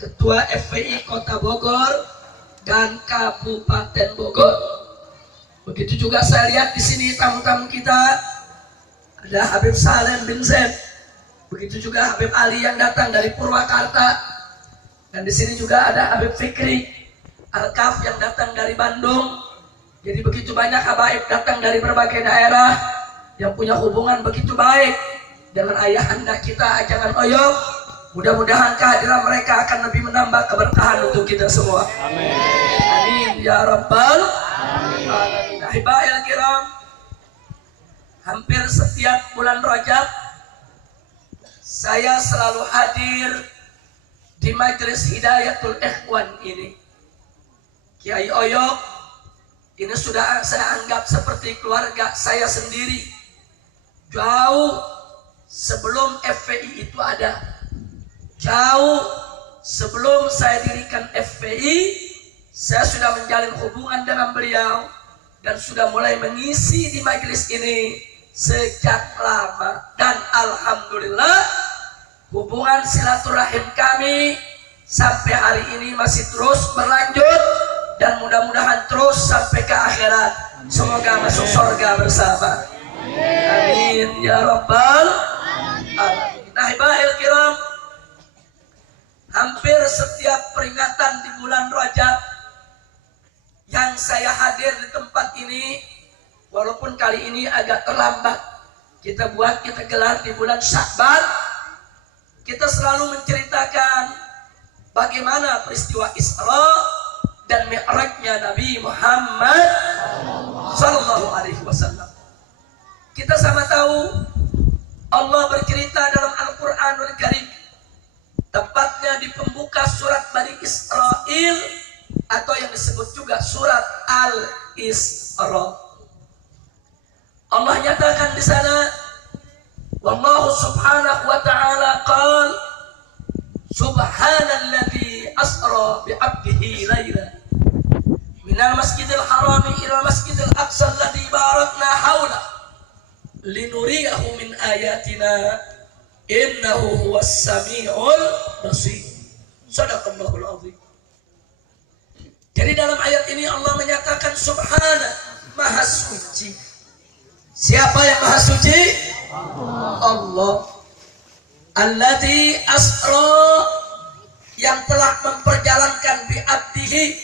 Ketua FPI Kota Bogor dan Kabupaten Bogor. Begitu juga saya lihat di sini tamu-tamu kita, ada Habib Salem bin Zaid. Begitu juga Habib Ali yang datang dari Purwakarta. Dan di sini juga ada Habib Fikri Al-Kaf yang datang dari Bandung. Jadi begitu banyak habaib datang dari berbagai daerah yang punya hubungan begitu baik dengan ayahanda kita Ajangan Oyong. Mudah-mudahan kehadiran mereka akan lebih menambah keberkahan untuk kita semua. Amin. Amin ya Rabbal Alamin. Ahibahil kiram, hampir setiap bulan Rajab saya selalu hadir di Majelis Hidayatul Ikhwan ini. Kiai Oyong ini sudah saya anggap seperti keluarga saya sendiri. Jauh sebelum FPI itu ada, jauh sebelum saya dirikan FPI, saya sudah menjalin hubungan dengan beliau dan sudah mulai mengisi di majelis ini sejak lama. Dan alhamdulillah hubungan silaturahim kami sampai hari ini masih terus berlanjut dan mudah-mudahan terus sampai ke akhirat. Semoga masuk surga bersama. Amin ya Rabbal Alamin. Ahibahil kiram, hampir setiap peringatan di bulan Rajab yang saya hadir di tempat ini, walaupun kali ini agak terlambat, kita gelar di bulan Sya'ban, kita selalu menceritakan bagaimana peristiwa Isra dan Mi'rajnya Nabi Muhammad Sallallahu Alaihi Wasallam. Kita sama tahu Allah bercerita dalam Al-Quranul Karim, tepatnya di pembuka surat Bani Israil atau yang disebut juga surat Al-Isra. Allah nyatakan di sana, wallahu subhanahu wa ta'ala qal subhanalladzi asra bi'abdihi layla minal masjidil harami ila masjidil aqsa alladzi barakna hawla linuriyahu min ayatina innahu huwas sami'ul basir. Shadaqallahul azim. Jadi dalam ayat ini Allah menyatakan subhana, maha suci. Siapa yang maha suci? Allah. Alladzi asra, yang telah memperjalankan bi'abdihi,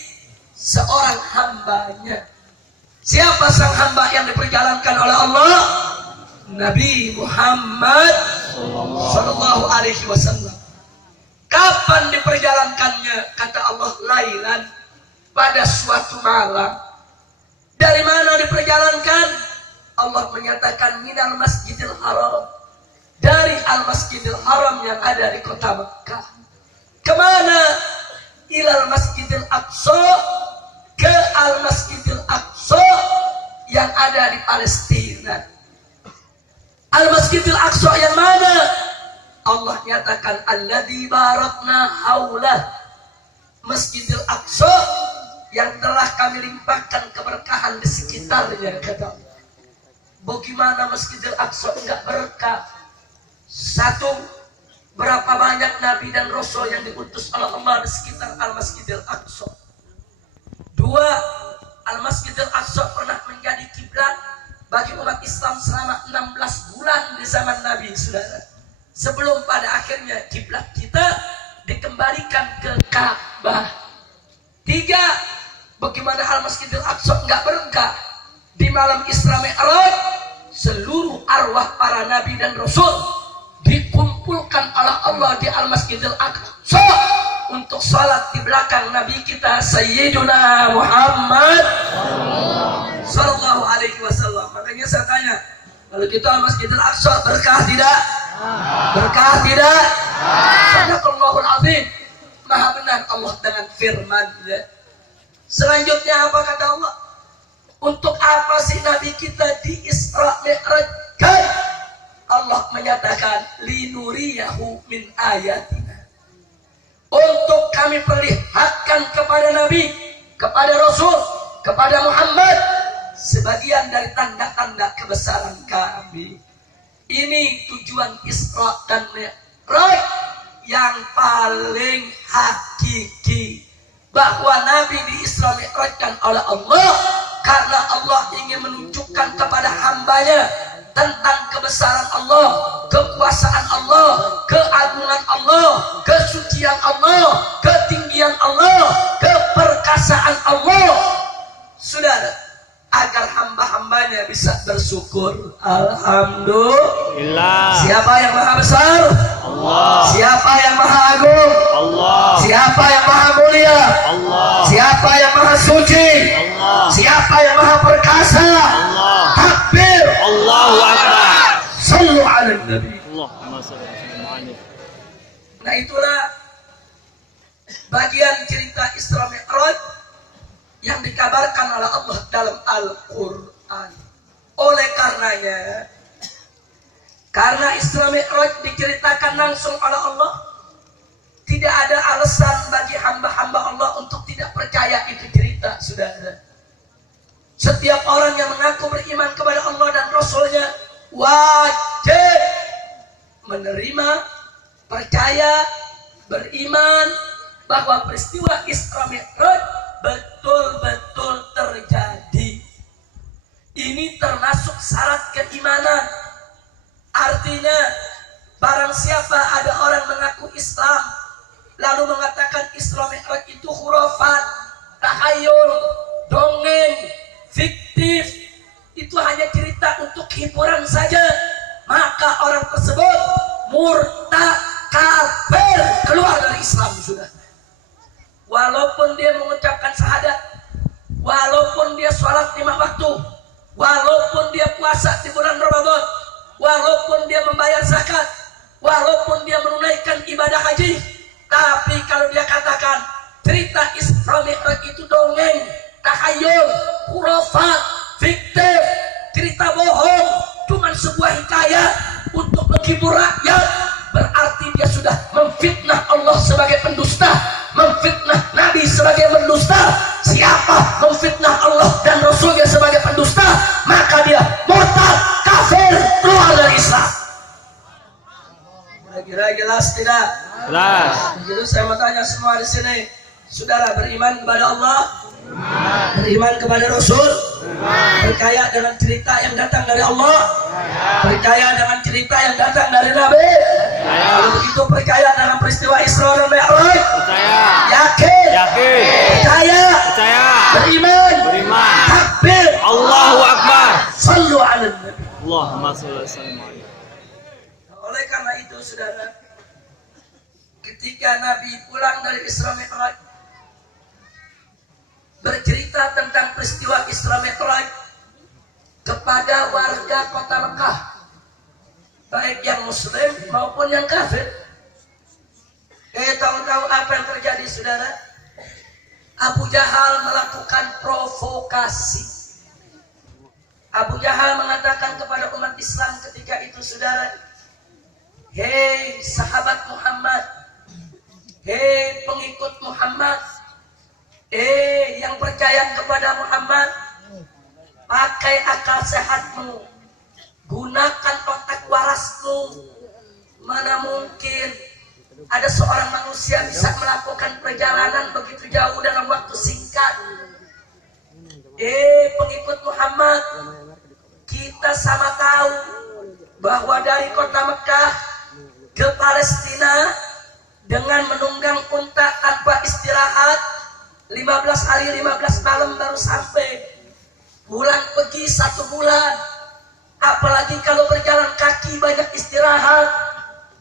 seorang hambanya. Siapa sang hamba yang diperjalankan oleh Allah? Nabi Muhammad Sallallahu Alaihi Wasallam. Kapan diperjalankannya? Kata Allah, lailan, pada suatu malam. Dari mana diperjalankan? Allah menyatakan minal masjidil haram, dari al-masjidil haram yang ada di kota Mekah. Kemana? Ilal masjidil aqsa, ke al-masjidil aqsa yang ada di Palestina. Al-masjidil aqsa yang mana? Allah nyatakan alladzi barakna haulah, Masjidil Aqsa yang telah kami limpahkan keberkahan di sekitarnya, kata Allah. Bagaimana Masjidil Aqsa enggak berkah? Satu, berapa banyak nabi dan rasul yang diutus oleh Allah di sekitar Al-Masjidil Aqsa. Dua, Al-Masjidil Aqsa pernah menjadi kiblat bagi umat Islam selama 16 bulan di zaman Nabi, saudara. Sebelum pada akhirnya kiblat kita dikembalikan ke Ka'bah. Tiga, bagaimana Al-Masjidil Aqsa enggak berkah? Di malam Isra Mi'raj, seluruh arwah para nabi dan rasul dikumpulkan oleh Allah di Al-Masjidil Aqsa untuk salat di belakang nabi kita Sayyiduna Muhammad Sallallahu Alaihi Wasallam. Makanya saya tanya, kalau kita Al-Masjidil Aqsa berkah tidak? Berkah tidak? Shadaqallahul azim. Maha benar Allah dengan firman-Nya. Selanjutnya apa kata Allah? Untuk apa sih Nabi kita di Isra Mi'rajkan? Allah menyatakan linuriyahu min ayatina, untuk kami perlihatkan kepada Nabi, kepada Rasul, kepada Muhammad sebagian dari tanda-tanda kebesaran kami. Ini tujuan Isra dan Mi'raj yang paling hakiki bahwa Nabi di Isra Mi'rajkan oleh Allah karena Allah ingin menunjukkan kepada hambanya tentang kebesaran Allah, kekuasaan Allah, keagungan Allah, kesucian Allah, ketinggian Allah, keperkasaan Allah. Saudara, agar hamba-hambanya bisa bersyukur. Alhamdulillah. Siapa yang maha besar? Allah. Siapa yang maha agung? Allah. Siapa yang maha mulia? Allah. Siapa yang maha suci? Allah. Siapa yang maha perkasa? Allah. Takbir. Allahu Akbar. Sallu ala Nabi. Allahumma salli ala Muhammad. Nah, itulah bagian cerita Isra Mi'raj yang dikabarkan oleh Allah dalam Al-Quran. Oleh karenanya, karena Isra Mi'raj diceritakan langsung oleh Allah, tidak ada alasan bagi hamba-hamba Allah untuk tidak percaya itu cerita, saudara. Setiap orang yang mengaku beriman kepada Allah dan Rasulnya wajib menerima, percaya, beriman bahwa peristiwa Isra Mi'raj betul-betul terjadi. Ini termasuk syarat keimanan. Artinya, barang siapa ada orang mengaku Islam lalu mengatakan Isra Mi'raj itu khurafat, tahayul, dongeng, fiktif, itu hanya cerita untuk hiburan saja, maka orang tersebut murtad, kafir, keluar dari Islam sudah. Walaupun dia mengucapkan syahadat, walaupun dia sholat 5 waktu, walaupun dia puasa di bulan Ramadan, walaupun dia membayar zakat, walaupun dia menunaikan ibadah haji, tapi kalau dia katakan cerita Isra Mi'raj itu dongeng, tahayul, khurafat, fiktif, cerita bohong, cuma sebuah hikayat untuk menghibur rakyat, berarti dia sudah memfitnah Allah sebagai pendusta, memfitnah Nabi sebagai pendusta. Siapa memfitnah Allah dan Rasulnya sebagai pendusta, maka dia murtad, kafir, keluar dari Islam. Kira-kira jelas tidak? Jelas. Jadi saya mau tanya semua di sini, saudara beriman kepada Allah? Beriman kepada Rasul? Percaya dengan cerita yang datang dari Allah? Percaya dengan cerita yang datang dari Nabi? Kalau begitu percaya dengan peristiwa Isra dan Mi'raj? Percaya. Yakin? Yakin. Percaya. Beriman? Beriman. Takbir. Allahu Akbar. Sallu ala Nabi. Allahumma salli ala Muhammad. Oleh karena itu, saudara, ketika Nabi pulang dari Isra Mi'raj, bercerita tentang peristiwa Isra Mi'raj kepada warga kota Mekah, baik yang muslim maupun yang kafir. Tahu-tahu apa yang terjadi, saudara? Abu Jahal melakukan provokasi. Abu Jahal mengatakan kepada umat Islam ketika itu, saudara, hei sahabat Muhammad, hei pengikut Muhammad, yang percaya kepada Muhammad, pakai akal sehatmu, gunakan otak warasmu. Mana mungkin ada seorang manusia bisa melakukan perjalanan begitu jauh dalam waktu singkat. Pengikut Muhammad, kita sama tahu bahwa dari kota Mekah ke Palestina dengan menunggang unta tanpa istirahat 15 hari 15 malam baru sampai. Pulang pergi 1 bulan. Apalagi kalau berjalan kaki banyak istirahat,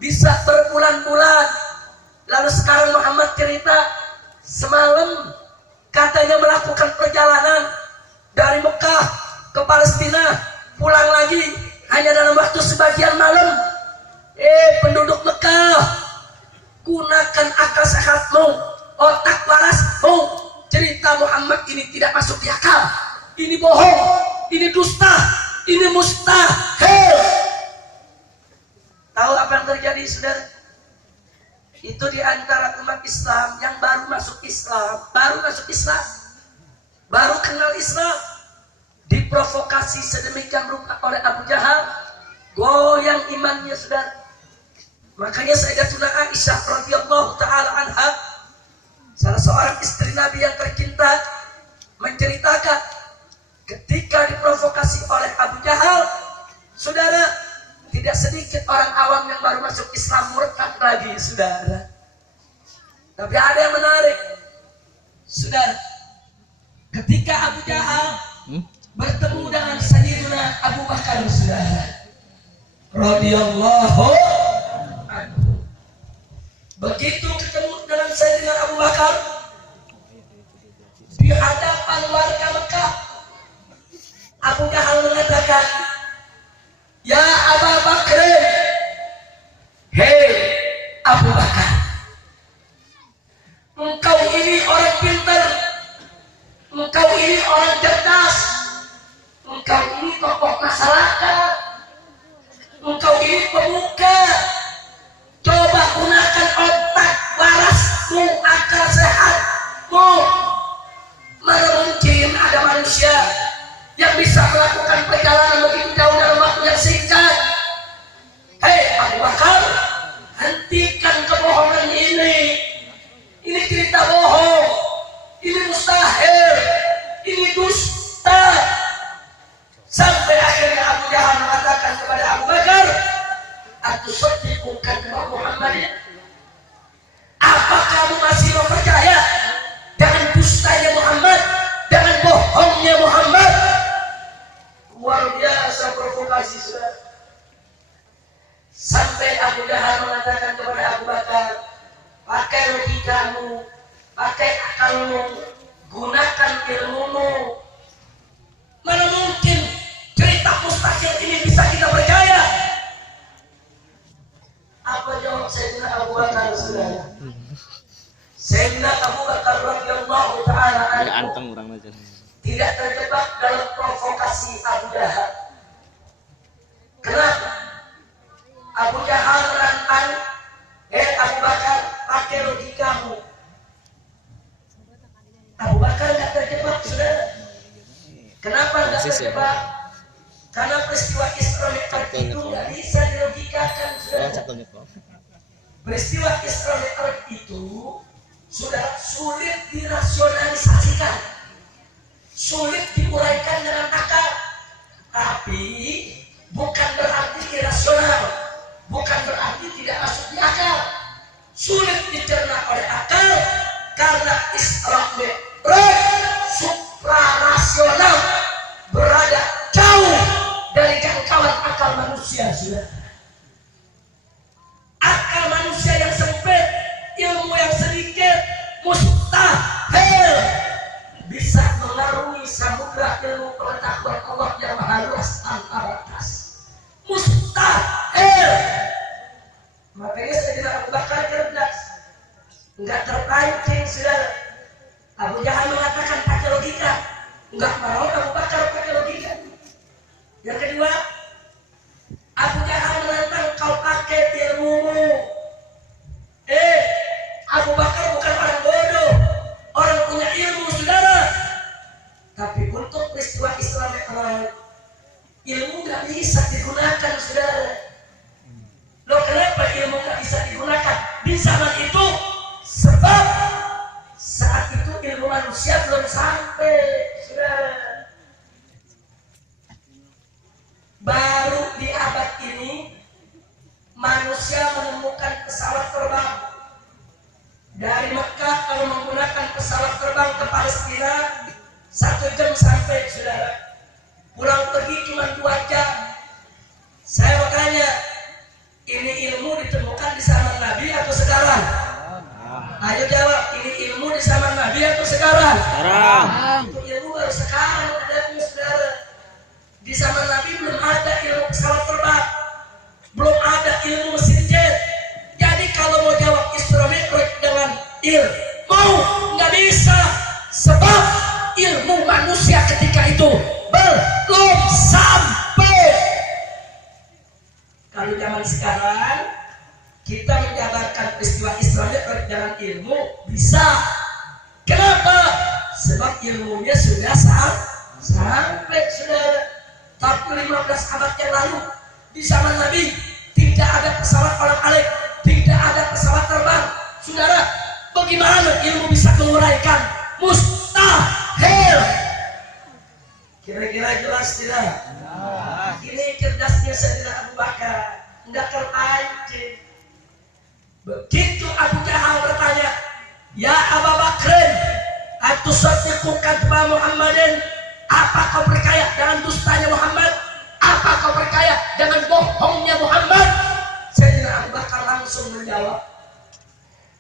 bisa berbulan-bulan. Lalu sekarang Muhammad cerita semalam katanya melakukan perjalanan dari Mekah ke Palestina, pulang lagi hanya dalam waktu sebagian malam. Penduduk Mekah, gunakan akal sehatmu, otak warasmu. Cerita Muhammad ini tidak masuk di akal. Ini bohong, ini dusta, ini mustahil. Tahu apa yang terjadi, saudara? Itu di antara umat Islam yang baru masuk Islam, baru kenal Islam, diprovokasi sedemikian rupa oleh Abu Jahal, goyang imannya, saudara. Makanya Sayyidatuna Aisyah radhiyallahu taala anha, salah seorang istri Nabi yang tercinta, menceritakan ketika diprovokasi oleh Abu Jahal, saudara, tidak sedikit orang awam yang baru masuk Islam murtad lagi, saudara. Tapi ada yang menarik, saudara. Ketika Abu Jahal bertemu dengan Sayyidina Abu Bakar, saudara, radhiyallahu anhu. Begitu ketemu dengan Sayyidina Abu Bakar di hadapan warga Mekah, Abu Jahal mengatakan, "Ya Abu Bakar, hei Abu Bakar, engkau ini orang pintar, engkau ini orang cerdas, engkau ini tokoh masyarakat, engkau ini pemuka. Coba gunakan otak warasmu, akal sehatmu. Mana mungkin ada manusia yang bisa melakukan perjalanan begitu jauh dalam waktu yang singkat. Hei Abu Bakar, hentikan kebohongan ini. Ini cerita bohong, ini mustahil, ini dusta." Sampai akhirnya Abu Jahal mengatakan kepada Abu Bakar, "Atusaddiqu kadzdzab Muhammadin?" Apa kamu masih mempercaya dengan dustanya Muhammad, dengan bohongnya Muhammad? Luar biasa provokasi, saudara. Sampai Abu Jahal mengatakan kepada Abu Bakar, "Pakai logikamu, pakai akalmu, gunakan ilmumu. Mana mungkin cerita mustahil ini bisa kita percaya?" Apa jawab Sayyidina Abu Bakar, saudara? Sayyidina Abu Bakar radhiyallahu taala anhu tidak terjebak dalam provokasi Abu Jahal. Kenapa? Abu Jahal menantang, Abu Bakar, pakai logikamu. Abu Bakar tidak terjebak, saudara. Kenapa tidak terjebak? Karena peristiwa Isra Mi'raj itu nggak bisa dilogikakan, saudara. Peristiwa Isra Mi'raj itu sudah sulit dirasionalisasikan, sulit diuraikan dengan akal. Tapi bukan berarti irasional, bukan berarti tidak masuk di akal. Sulit dicerna oleh akal karena Isra Mi'raj suprarasional, berada jauh dari jangkauan akal manusia, saudara. Akal manusia yang sempit, ilmu yang sedikit, mustahil bisa mengarungi samudra ilmu pengetahuan Allah yang maha luas tanpa batas. Mustahil. Makanya Sayyidina Abu Bakar cerdas, enggak terpancing, saudara. Abu Jahal mengatakan pakai logika, enggak mau Abu Bakar pakai logika. Yang kedua, Abu Jahal menantang, "Kau pakai ilmumu." Abu Bakar bukan orang bodoh, orang punya ilmu, saudara. Tapi untuk peristiwa Isra Mi'raj, ilmu nggak bisa digunakan, saudara. Loh, kenapa ilmu nggak bisa digunakan di zaman itu? Sebab saat itu ilmu manusia belum sampai, saudara. Baru di abad ini manusia menemukan pesawat terbang. Dari Mekah kalau menggunakan pesawat terbang ke Palestina 1 jam sampai, saudara. Pulang pergi cuma 2 jam. Saya bertanya, ini ilmu ditemukan di zaman Nabi atau sekarang? Ayo jawab, ini ilmu di zaman Nabi atau sekarang? Sekarang. Itu ilmu baru sekarang adanya, saudara. Di zaman Nabi belum ada ilmu pesawat terbang, belum ada ilmu mesin jet. Jadi kalau mau jawab Isra Mi'raj dengan ilmu nggak bisa, sebab ilmu manusia ketika itu belum sampai. Kalau zaman sekarang kita menjabarkan peristiwa Isra Mi'raj dengan ilmu bisa. Kenapa? Sebab ilmunya sudah sampai, saudara. Tapi 15 abad yang lalu di zaman Nabi tidak ada pesawat orang alik, tidak ada pesawat terbang. Saudara, bagaimana ilmu bisa menguraikan? Mustahil. Kira-kira jelas tidak? Ini cerdasnya Sayyidina Abu Bakar, tidak terpancing. Begitu Abu Jahal bertanya, ya Abu Bakrin, atusaddiqu kadba Muhammadin, apa kau percaya dengan dustanya Muhammad? Apa kau percaya dengan bohongnya Muhammad? Sayyidina Abu Bakar langsung menjawab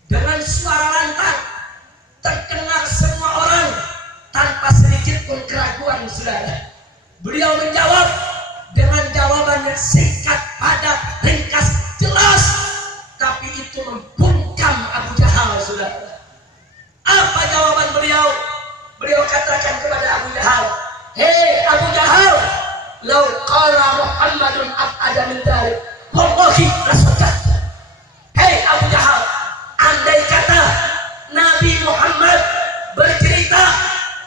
dengan suara lantang, terkenal semua orang, tanpa sedikit pun keraguan, saudara. Beliau menjawab dengan jawaban yang singkat, padat, ringkas, jelas, tapi itu membungkam Abu Jahal, saudara. Apa jawaban beliau? Beliau katakan kepada Abu Jahal, hei Abu Jahal, lau qala Muhammadun ab'ada min dzalik, wallahi lasadaqta. Hei Abu Jahal, andai kata Nabi Muhammad bercerita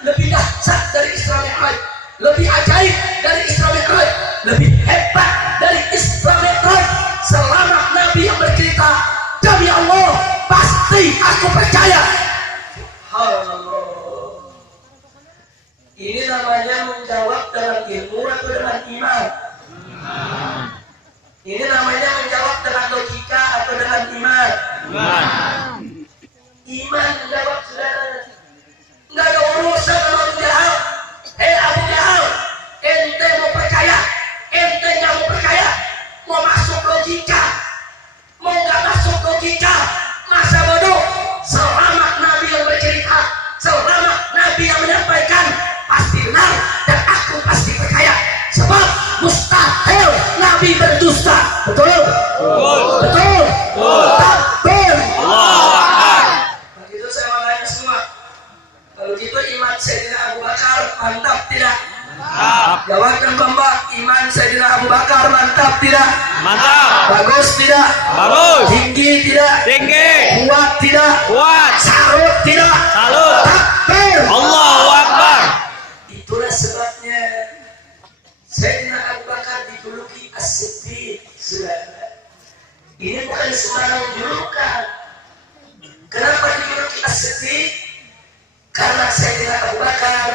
lebih dahsyat dari Isra Mi'raj, lebih ajaib dari Isra Mi'raj, lebih hebat dari Isra Mi'raj, selama Nabi yang bercerita, demi Allah pasti aku percaya. Subhanallah. Ini namanya menjawab dengan ilmu atau dengan iman? Ini namanya menjawab dengan logika atau dengan iman? Iman menjawab, saudara. Nggak ada urusan sama Abu Jahal. Hei Abu Jahal, ente mau percaya, ente nggak mau percaya, mau masuk logika, mau nggak masuk logika, masa bodoh. Selama Nabi yang bercerita, selama Nabi yang menyampaikan, pasti benar dan aku pasti percaya. Sebab mustahil Nabi berdusta. Betul? Betul. Betul. Takbir. Begitu saya mau tanya semua. Kalau gitu iman Sayyidina Abu Bakar mantap tidak? Mantap. Jawabkan Bapak, iman Sayyidina Abu Bakar mantap tidak? Mantap. Bagus tidak? Bagus. Tinggi tidak? Tinggi. Kuat tidak? Kuat. Salut tidak? Salut. Takbir. Allahu Akbar. Itulah sebabnya Sayyidina Abu Bakar dijuluki As-Siddiq, saudara. Ini bukan sembarang julukan. Kenapa dijuluki As-Siddiq? Karena Sayyidina Abu Bakar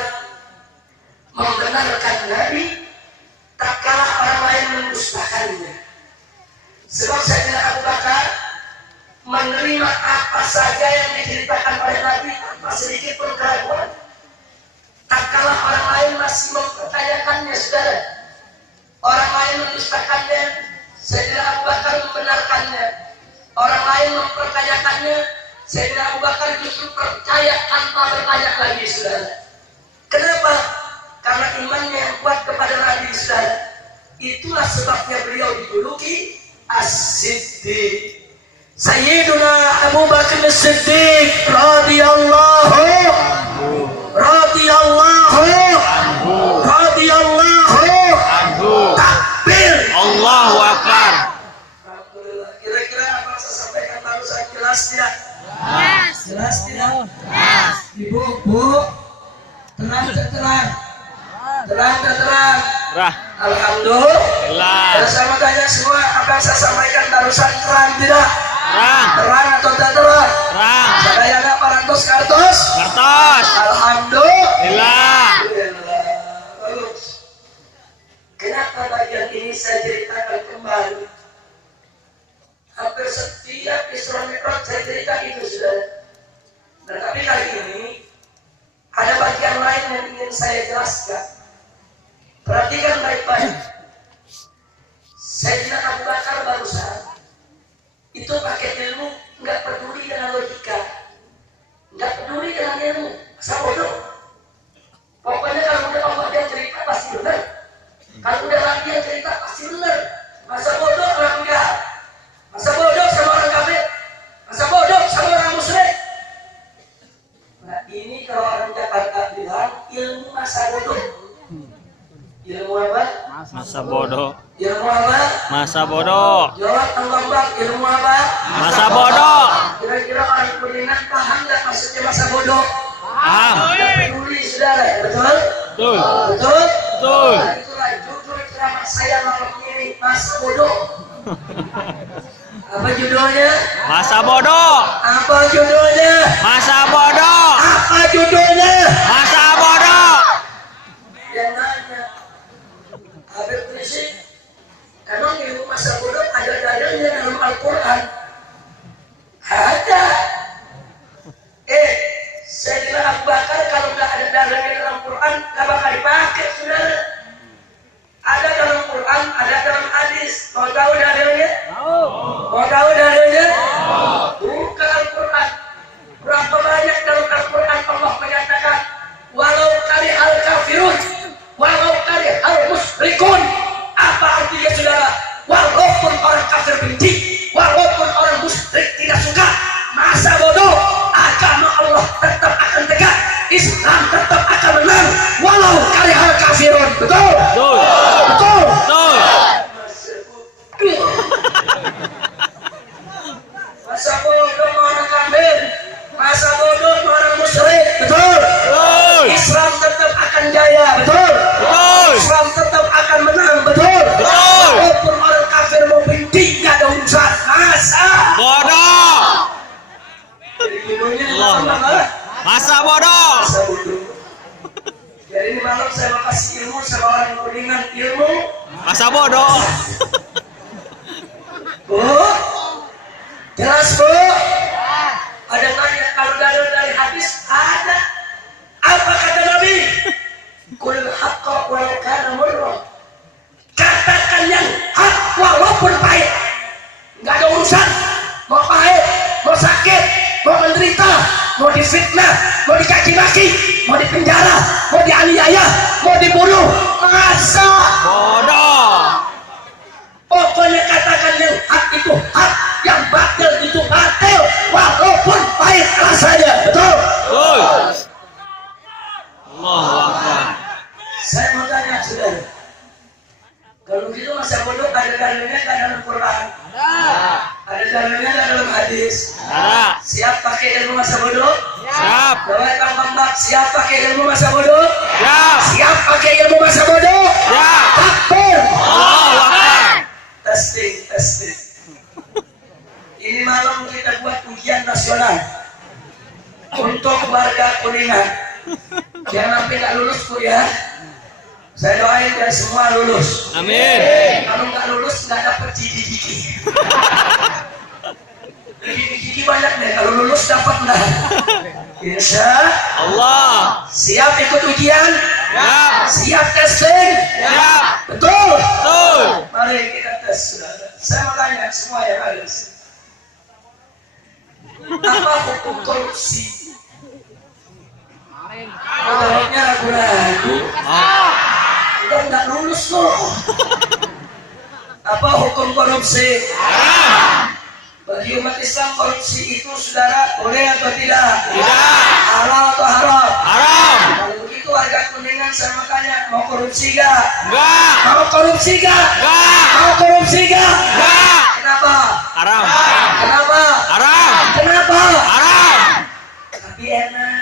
membenarkan Nabi tak kalah orang lain mendustakannya. Sebab Sayyidina Abu Bakar menerima apa saja yang diceritakan oleh Nabi tanpa sedikit pun keraguan. Tak kalah orang lain masih mempertanyakannya, saudara. Orang lain mendustakannya, Sayyidina Abu Bakar membenarkannya. Orang lain mempertanyakannya, Sayyidina Abu Bakar justru percaya tanpa bertanya lagi, saudara. Kenapa? Karena imannya yang kuat kepada Nabi, saudara. Itulah sebabnya beliau dijuluki As-Siddiq. Sayyiduna Abu Bakar As-Siddiq radhiyallahu takbir. Allahu Akbar. Alhamdulillah. Kira-kira apa yang saya sampaikan barusan jelas tidak? Yes. Jelas tidak? Yes. Ibu, Bu, terang tak terang? Terang tak terang? Rah. Alhamdulillah. Dan saya mau tanya semua, apa yang saya sampaikan barusan terang tidak? Terang. Terang atau tak terang? Terang. Saya ada parantos kartos? Kertas. Alhamdulillah. Alhamdulillah. Bagus. Kenapa bagian ini saya ceritakan kembali? Hampir setiap Isra Mi'raj saya cerita itu, saudara. Dan tapi kali ini ada bagian lain yang ingin saya jelaskan. Perhatikan baik-baik. Sayyidina Abu Bakar barusan itu pakai ilmu, nggak peduli dengan logika, nggak peduli dengan ilmu, asal bodoh. Pokoknya kalau udah Allah yang cerita pasti benar. Kalau udah Nabi yang cerita pasti benar. Masa bodoh orang jahat, masa bodoh sama orang kafir, masa bodoh sama orang musyrik. Nah ini kalau orang Jakarta bilang ilmu masa bodoh. Ilmu apa? Masa bodoh. Ilmu apa? Masa bodoh. Jawab Bang, ilmu apa? Masa bodoh. Kira-kira orang beriman paham nggak maksudnya masa bodoh? Paham. Tidak peduli, saudara, betul? Betul. Betul? Betul. Nah, itulah judul ceramah saya malam ini, masa bodoh. Apa judulnya? Masa bodoh. Apa judulnya? Masa bodoh. Apa judulnya? Masa bodoh. Yang nanya Habib Rizik, emang ilmu masa bodoh ada dalilnya dalam Al-Quran? Ada. Sayyidina Abu Bakar kalau nggak ada dalilnya dalam Quran nggak bakal dipakai, saudara. Ada dalam Quran, ada dalam hadis. Mau tahu dalilnya? Mau tahu dalilnya? Buka Al-Quran. Berapa banyak dalam Al-Quran Allah menyatakan walau karihal kafirun, walau karihal musyrikun. Apa artinya, saudara? Walaupun orang kafir benci, walaupun orang musyrik tidak suka, masa bodoh, agama Allah tetap akan tegak, Islam tetap akan menang walau karihal kafirun. Betul? Betul. Betul? Betul. Masa bodoh orang kafir, masa bodoh orang musyrik. Betul? Betul. Islam tetap akan jaya. Betul? Betul. Islam tetap akan menang. Betul? Betul. Walaupun orang kafir mau benci, nggak ada urusan. Masa Bodoh. judulnya Allah. apa? Masa bodoh. Masa bodoh. Jadi ini malam saya mau kasih ilmu sama orang Kuningan, ilmu. Masa bodoh. Bu, jelas bu? Ada nanya kalau dalil dari hadis ada. Apa kata Nabi? Kul haqqa walau kana murra. Katakan yang hak walaupun pahit. Nggak ada urusan. Mau pahit, mau sakit, mau menderita, mau difitnah, mau dicaci maki, mau dipenjara, mau dianiaya, mau dibunuh. Masa? Bodoh. Pokoknya katakan yang hak itu hak, yang batil itu batil, walaupun pahit rasanya. Betul? Betul. Allahu Akbar. Saya mau tanya, saudara. Kalau gitu masa bodoh ada dalilnya nggak dalam Quran? Ada dalilnya nggak dalam hadis? Ada. Siap pakai ilmu masa bodoh? Siap. Bawa Kang Bambak, siap pakai ilmu masa bodoh? Siap. Siap pakai ilmu masa bodoh? Siap. Takbir! Allahu Akbar. Testing, testing. Ini malam kita buat ujian nasional untuk warga Kuningan yang sampai nggak lulus kuliah. Saya doain biar semua lulus. Amin. Kalau nggak lulus nggak dapat gigi-gigi. Gigi-gigi banyak deh. Kalau lulus dapat nggak? Insya Allah. siap ikut ujian. Siap. Siap testing. Siap. Betul. Betul. Mari kita tes, saudara. Saya mau tanya semua yang ada. Apa hukum korupsi? Jawabnya ragu-ragu. Udah nggak lulus loh. Apa hukum korupsi? Bagi umat Islam korupsi itu, saudara, boleh atau tidak? Tidak. Halal atau haram? Haram. Kalau begitu warga Kuningan saya mau tanya, mau korupsi gak? Enggak. Mau korupsi gak? Enggak. Mau korupsi gak? Enggak. Kenapa? Haram. Kenapa? Haram. Kenapa? Haram. Tapi enak.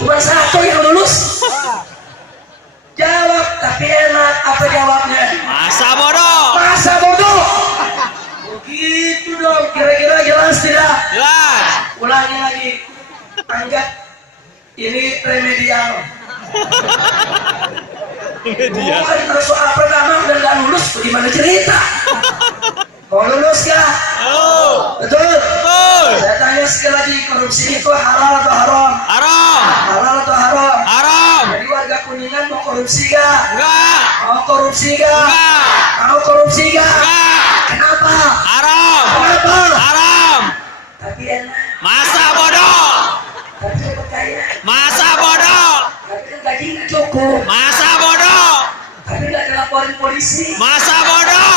Cuma satu yang lulus. Jawab, tapi enak. Apa jawabnya? Masa bodoh. Masa bodoh. Begitu dong. Kira-kira jelas tidak? Jelas. Ulangi lagi. Anggap ini remedial. Bukan kalau soal pertama udah nggak lulus, bagaimana cerita? Mau lulus ya? Oh. Betul? Betul. Saya tanya sekali lagi, korupsi itu halal atau haram? Haram. Halal atau haram? Haram. Jadi warga Kuningan mau korupsi gak? Enggak. Mau korupsi gak? Enggak. Mau korupsi gak? Enggak. Kenapa? Haram. Kenapa? Haram. Tapi enak, Masa bodoh. tapi dapat kaya, Masa bodoh. tapi kan gaji nggak cukup, Masa bodoh. tapi nggak dilaporin polisi, Masa bodoh.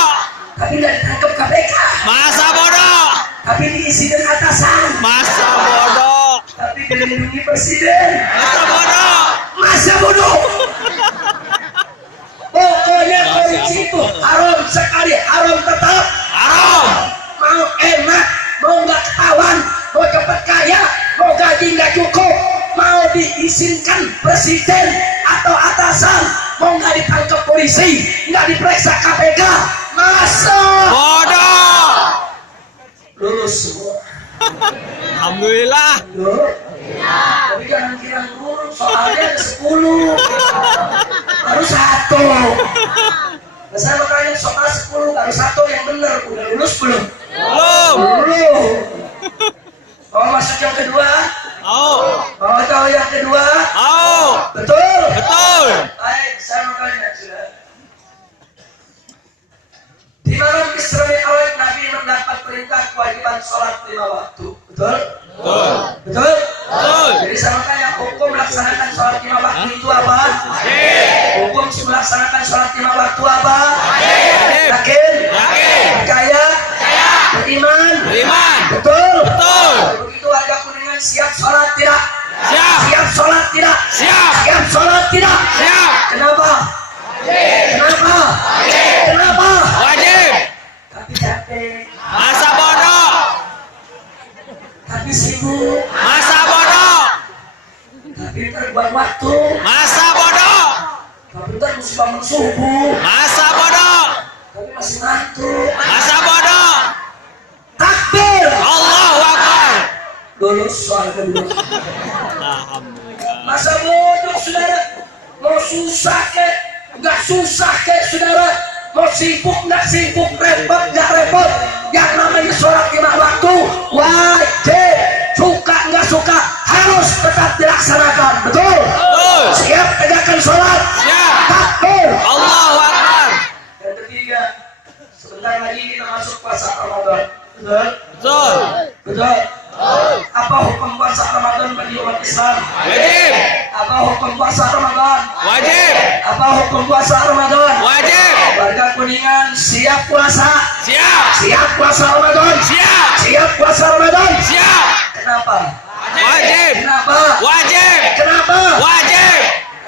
tapi nggak ditangkap KPK, Masa bodoh. tapi diisi dengan atasan, Masa bodoh. tapi dilindungi presiden. Masa bodoh. Masa bodoh. Pokoknya korupsi itu haram sekali, haram tetap. Haram. Mau enak, mau nggak ketahuan, mau cepat kaya, mau gaji nggak cukup, mau diizinkan presiden atau atasan, mau nggak ditangkap polisi, nggak diperiksa KPK, masa bodoh. lulus semua. Alhamdulillah. Loh? Tapi jangan kira lulus, soalnya ada 10. Baru 1. Saya makanya soal 10 baru 1 yang benar. Udah lulus belum? Belum. Belum. Oh, masuk yang kedua? Oh. Oh, tahu yang kedua? Oh. Betul? Betul. Baik, saya makanya sudah. Di malam Isra Mi'raj Nabi mendapat perintah kewajiban sholat 5 waktu. Betul? Betul. Betul? Betul. Jadi saya makanya hukum melaksanakan sholat 5 waktu itu apa? Hukum melaksanakan sholat 5 waktu apa? Yakin? Yakin. Percaya? Beriman? Beriman. Betul? Betul. Begitu warga Kuningan siap sholat tidak? Siap. Siap sholat tidak? Siap. Siap sholat tidak? Siap. Kenapa? Kenapa? Kenapa? Wajib. Tapi capek, Masa bodoh. tapi sibuk, Masa bodoh. tapi terbuang waktu, Masa bodoh. tapi ntar mesti bangun subuh, Masa bodoh. tapi masih ngantuk. Masa bodoh. Takbir! Allahu Akbar. Lulus soal kedua. Alhamdulillah. Masa bodoh saudara, mau susah ke? Nggak susah ke saudara? Mau sibuk nggak sibuk, repot nggak repot? Yang namanya sholat 5 waktu wajib, suka nggak suka harus tetap dilaksanakan. Betul? Betul. Siap tegakkan sholat. Siap. Takbir. Allahu Akbar. Yang ketiga, sebentar lagi kita masuk puasa Ramadan. Betul? Betul. Betul. Apa hukum puasa Ramadan bagi umat Islam? Wajib. Apa hukum puasa Ramadan? Wajib. Apa hukum puasa Ramadan? Wajib. Warga Kuningan siap puasa. Siap. Siap puasa Ramadan. Siap. Siap puasa Ramadan. Siap. Kenapa? Wajib. Kenapa? Wajib. Kenapa? Wajib.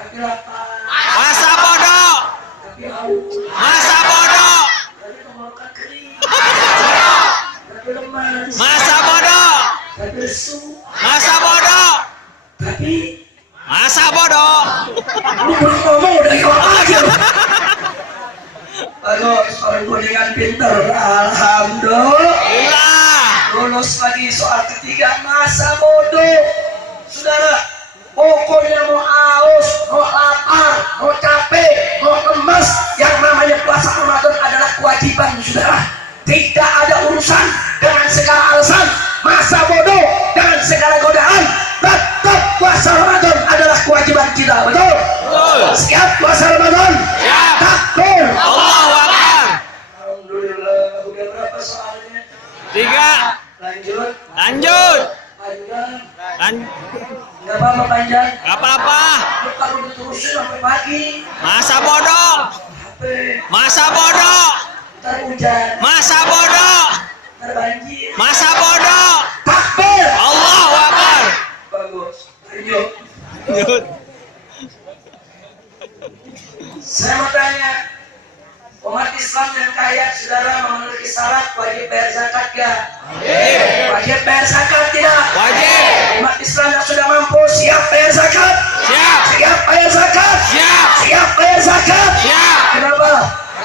Tapi lapar. Masa bodoh. Tapi haus. Masa bodoh. Tapi tenggorokan kering. Tapi lemas. Masa bodoh. Tapi lesu. Masa bodoh. Tapi Masa bodoh. lu belum ngomong udah jawab aja. Aduh, orang Kuningan pinter. Alhamdulillah. Lulus lagi soal ketiga, masa bodoh. Saudara, pokoknya mau haus, mau lapar, mau capek, mau lemas, yang namanya puasa Ramadan adalah kewajiban, saudara. Tidak ada urusan dengan segala alasan. Masa bodoh dengan segala godaan, tetap puasa Ramadan adalah kewajiban kita. Betul? Betul. Siap puasa Ramadan? Siap. Takbir. Allahu Akbar. Alhamdulillah. Udah berapa soalnya? 3. Lanjut. Lanjut. Panjang. Nggak Nggak apa-apa panjang. apa-apa. Lu kalau diterusin sampai pagi. Masa bodoh. HP. Masa bodoh. Ntar hujan. Masa bodoh. Ntar banjir. Masa bodoh. Takbir. Allahu Akbar. Bagus. Lanjut. Lanjut. Saya mau tanya. Umat Islam yang kaya saudara memiliki syarat wajib bayar zakat ya? Wajib bayar zakat tidak? Wajib. Umat Islam yang sudah mampu siap bayar zakat? Siap. Siap bayar zakat? Siap. Siap bayar zakat? Siap. Kenapa?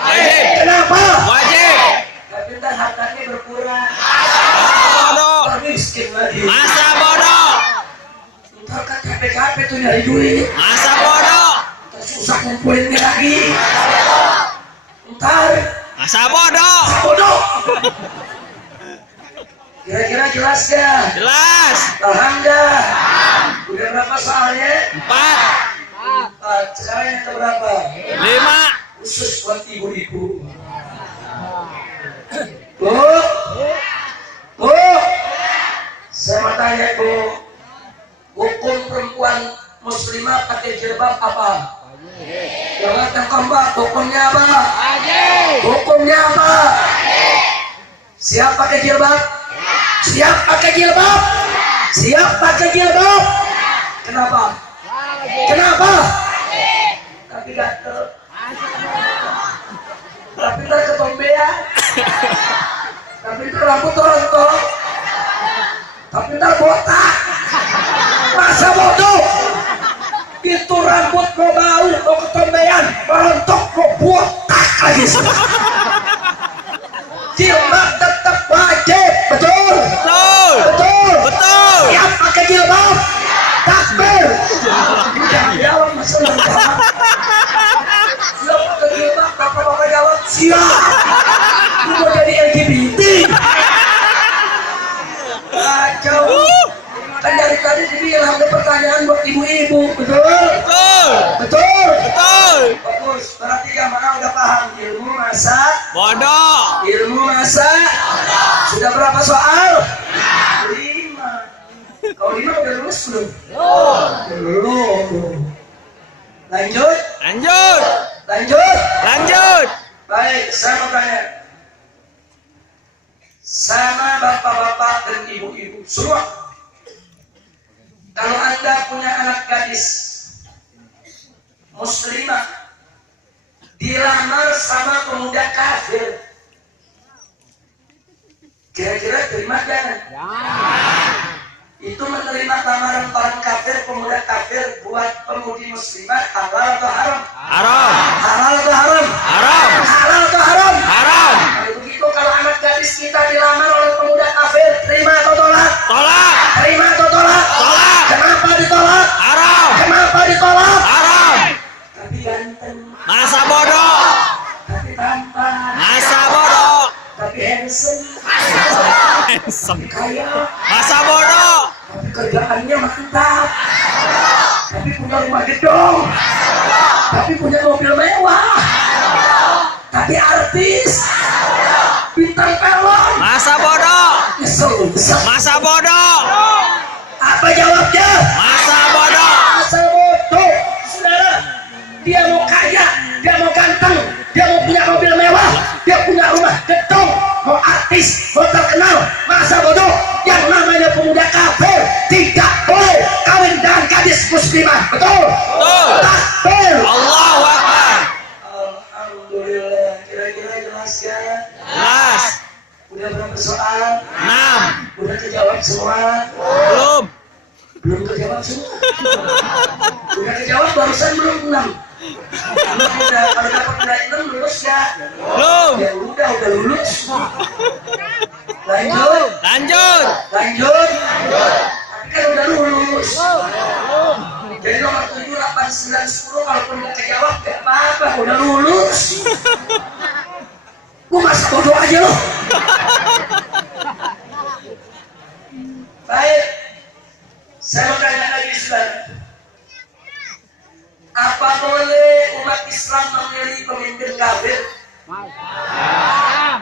Wajib. Kenapa? Wajib. Tapi ntar hartanya berkurang. Masa bodoh. Ntar miskin lagi. Masa bodoh. Ntar kan capek-capek tuh nyari duit. Masa bodoh. Ntar susah ngumpulinnya lagi. Ntar Masa bodoh. bodoh. Kira-kira jelas gak? Jelas. Paham gak? Udah berapa soalnya? 4. Sekarang yang keberapa? 5. Khusus buat ibu-ibu. Bu, Bu, saya mau tanya Bu, hukum perempuan muslimah pakai jilbab apa? Jangan terkembang, hukumnya apa? Hukumnya apa? Siap pakai jilbab? Siap pakai jilbab? Siap pakai jilbab? Kenapa? Kenapa? Tapi gatel. Tapi ntar ketombean. Tapi ntar rambut rontok. Tapi ntar botak. Masa bodoh? Itu rambut mau bau, mau ketombean, rontok, mau botak lagi. siap. Lu mau jadi LGBT. Kacau. Kan dari tadi dibilang ada pertanyaan buat ibu-ibu, betul? Betul. Betul. Betul. Bagus. Berarti jamaah udah paham ilmu masak. Bodoh. Ilmu masak. Sudah berapa soal? 5. Kalau 5 udah lulus belum? Belum. Lanjut. Lanjut. Lanjut. Lanjut. Baik, saya mau tanya. Sama bapak-bapak dan ibu-ibu semua. Kalau Anda punya anak gadis muslimah dilamar sama pemuda kafir, kira-kira terima jangan? Itu menerima lamaran orang kafir, pemuda kafir buat pemudi muslimah halal atau haram? Haram. Halal atau haram? Haram. Halal atau haram? Haram. Kalau begitu, kalau anak gadis kita dilamar oleh pemuda kafir, terima atau tolak? Tolak. Terima atau tolak? Tolak. Kenapa ditolak? Haram. Kenapa ditolak? Haram. Tapi ganteng, Masa bodoh. tapi tampan, Masa bodoh. tapi handsome, Handsome. kaya, Masa bodoh. tapi kerjaannya mantap, tapi punya rumah gedung, tapi punya mobil mewah, tapi artis, bintang film. Masa bodoh. Nyesel. Masa bodoh. Apa jawabnya? Masa bodoh. Masa bodoh, saudara. Dia mau kaya, dia mau ganteng, dia mau punya mobil mewah, dia punya rumah gedung, mau artis, mau terkenal. Masa bodoh. Yang namanya pemuda kafir tidak boleh kawin dengan gadis muslimah. Betul? Betul. Takbir. Allahu Akbar. Alhamdulillah. Kira-kira jelas ya? Jelas. Udah berapa soal? 6. Udah kejawab semua? Belum. Belum kejawab semua. Udah kejawab barusan belum 6. Udah, kalau dapat nilai 6 lulus ya? Belum. Ya udah lulus. Lanjut. Lanjut. Lanjut. Tapi kan udah lulus. Jadi nomor 7, 8, 9, 10 kalaupun nggak kejawab gak apa-apa, udah lulus. Gua masa bodoh aja loh. Baik. Saya mau tanya lagi, saudara. Apa boleh umat Islam memilih pemimpin kafir?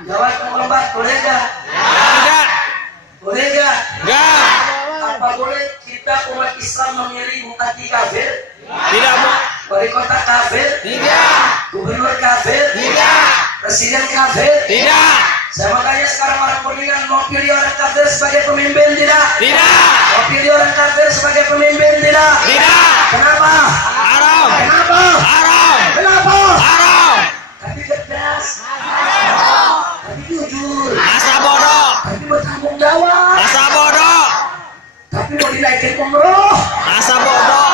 Jawab lomba, boleh nggak? Enggak. Boleh nggak? Enggak. Apa boleh kita umat Islam memilih bupati kafir? Tidak. Wali kota kafir? Tidak. Gubernur kafir? Tidak. Presiden kafir? Tidak. Saya mau tanya sekarang orang Kuningan, mau pilih orang kafir sebagai pemimpin tidak? Tidak. Mau pilih orang kafir sebagai pemimpin tidak? Tidak. Kenapa? Haram. Kenapa? Haram. Kenapa? Haram. Tapi cerdas, tapi jujur, Masa bodoh. tapi bertanggung jawab, Masa bodoh. tapi mau dinaikin umroh, Masa bodoh.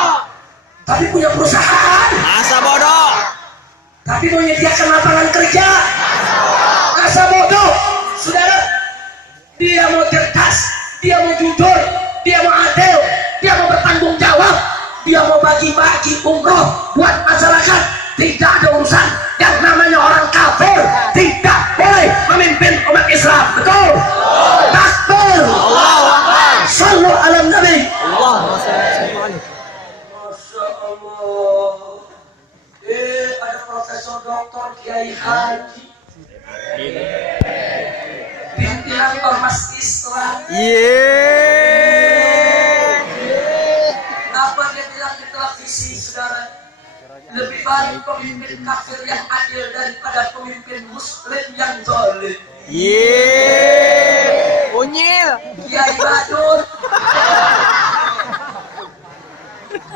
tapi punya perusahaan, Masa bodoh. tapi mau menyediakan lapangan kerja. Masa bodoh, saudara. Dia mau cerdas, dia mau jujur, dia mau adil, dia mau bertanggung jawab, dia mau bagi-bagi umroh buat masyarakat. Tidak ada urusan. Yang namanya orang kafir tidak boleh memimpin umat Islam. Betul? Takbir. Allahu Akbar. Sallu ala Nabi. Allah. Masya Allah. Ada Profesor Doktor Kiai Haji, pimpinan Ormas Islam. Apa dia bilang di televisi, saudara? Lebih baik pemimpin kafir yang adil daripada pemimpin muslim yang zalim. Unyil. Kiai Badut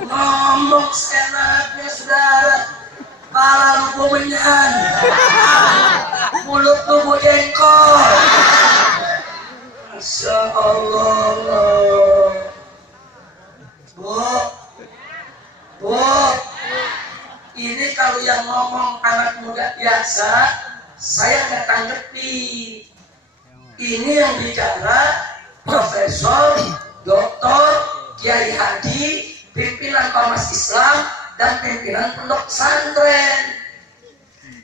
ngomong seenaknya, saudara. Kepala lu menyan, mulut lu jengkol. Masya Allah. Bu, ini kalau yang ngomong anak muda biasa, saya nggak tanggepi. Ini yang bicara Profesor, Doktor, Kiai Haji, pimpinan Ormas Islam dan pimpinan pondok pesantren.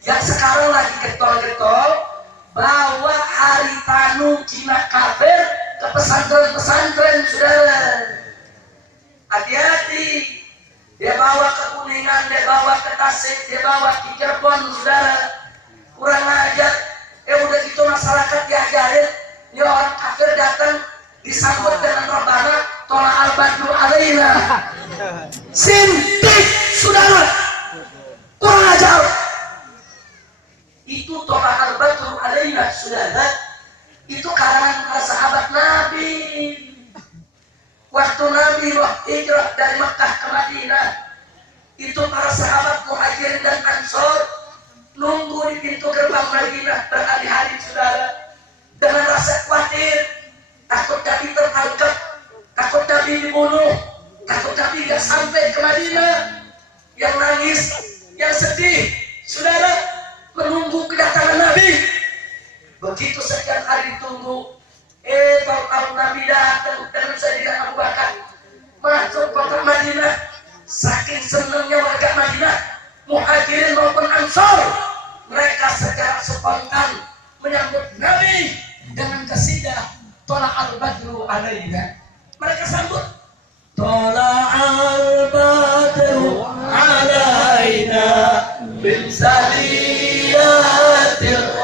yang sekarang lagi getol-getol bawa hari tanu Cina kafir ke pesantren-pesantren, saudara. Hati-hati, dia bawa ke Kuningan, dia bawa ke Tasik, dia bawa ke Cirebon, saudara. Kurang ajar. Udah gitu masyarakat diajarin, ini orang kafir datang disambut dengan Rabbana tola al-badru alaina. Sintik, saudara. Kurang ajar. Itu tola al-badru alaina, saudara. Itu karangan para sahabat Nabi. Waktu Nabi hijrah dari Makkah ke Madinah, itu para sahabat Muhajirin dan Ansor nunggu di pintu gerbang Madinah berhari-hari, saudara, dengan rasa khawatir, takut Nabi tertangkap, takut Nabi dibunuh, takut Nabi tidak sampai ke Madinah. Yang nangis, yang sedih, saudara, menunggu kedatangan Nabi. Begitu sekian hari ditunggu, tahu Nabi datang dengan Sayyidina Abu Bakar masuk kota Madinah. Saking senangnya warga Madinah, Muhajirin maupun Ansor, mereka secara spontan menyambut Nabi dengan kasidah tola al-badru alaina. Mereka sambut tola al-badru alaina bin sadiyatil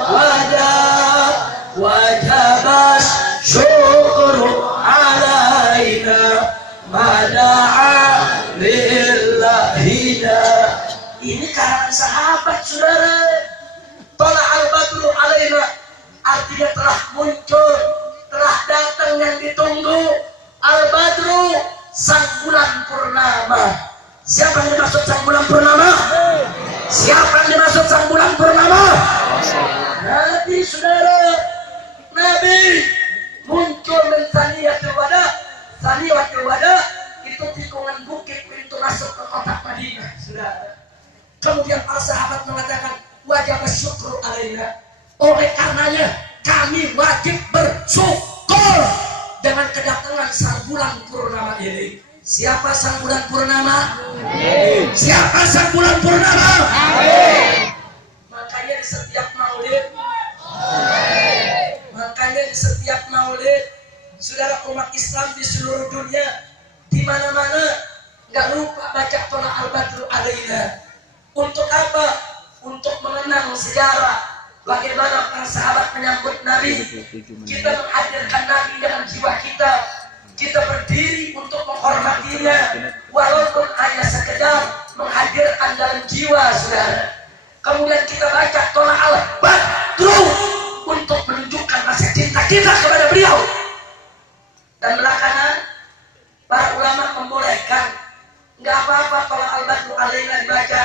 wada wajabas syukru alaina mada'a lillahina. Ini karangan sahabat, saudara. Tola al-badru alaina artinya telah muncul, telah datang yang ditunggu. Al-badru, sang bulan purnama. Siapa yang dimaksud sang bulan purnama? Siapa yang dimaksud sang bulan purnama? Nabi, saudara. Nabi muncul min Saniyatul Wada. Saniyatul Wada itu tikungan bukit pintu masuk ke kota Madinah, saudara. Kemudian para sahabat mengatakan wajib bersyukur alaina. Oleh karenanya kami wajib bersyukur dengan kedatangan sang bulan purnama ini. Siapa sang bulan purnama? Siapa sang bulan purnama? Makanya di setiap maulid, saudara umat Islam di seluruh dunia, di mana-mana nggak lupa baca tola al-badru alaina. Untuk apa? Untuk mengenang sejarah bagaimana para sahabat menyambut Nabi. Kita menghadirkan Nabi dengan jiwa kita. Kita berdiri untuk menghormatinya, walaupun hanya sekedar menghadirkan dalam jiwa, saudara. Kemudian kita baca tola al-badru untuk menunjukkan rasa cinta kita kepada beliau. Dan belakangan para ulama membolehkan, nggak apa-apa kalau al-badru alaina dibaca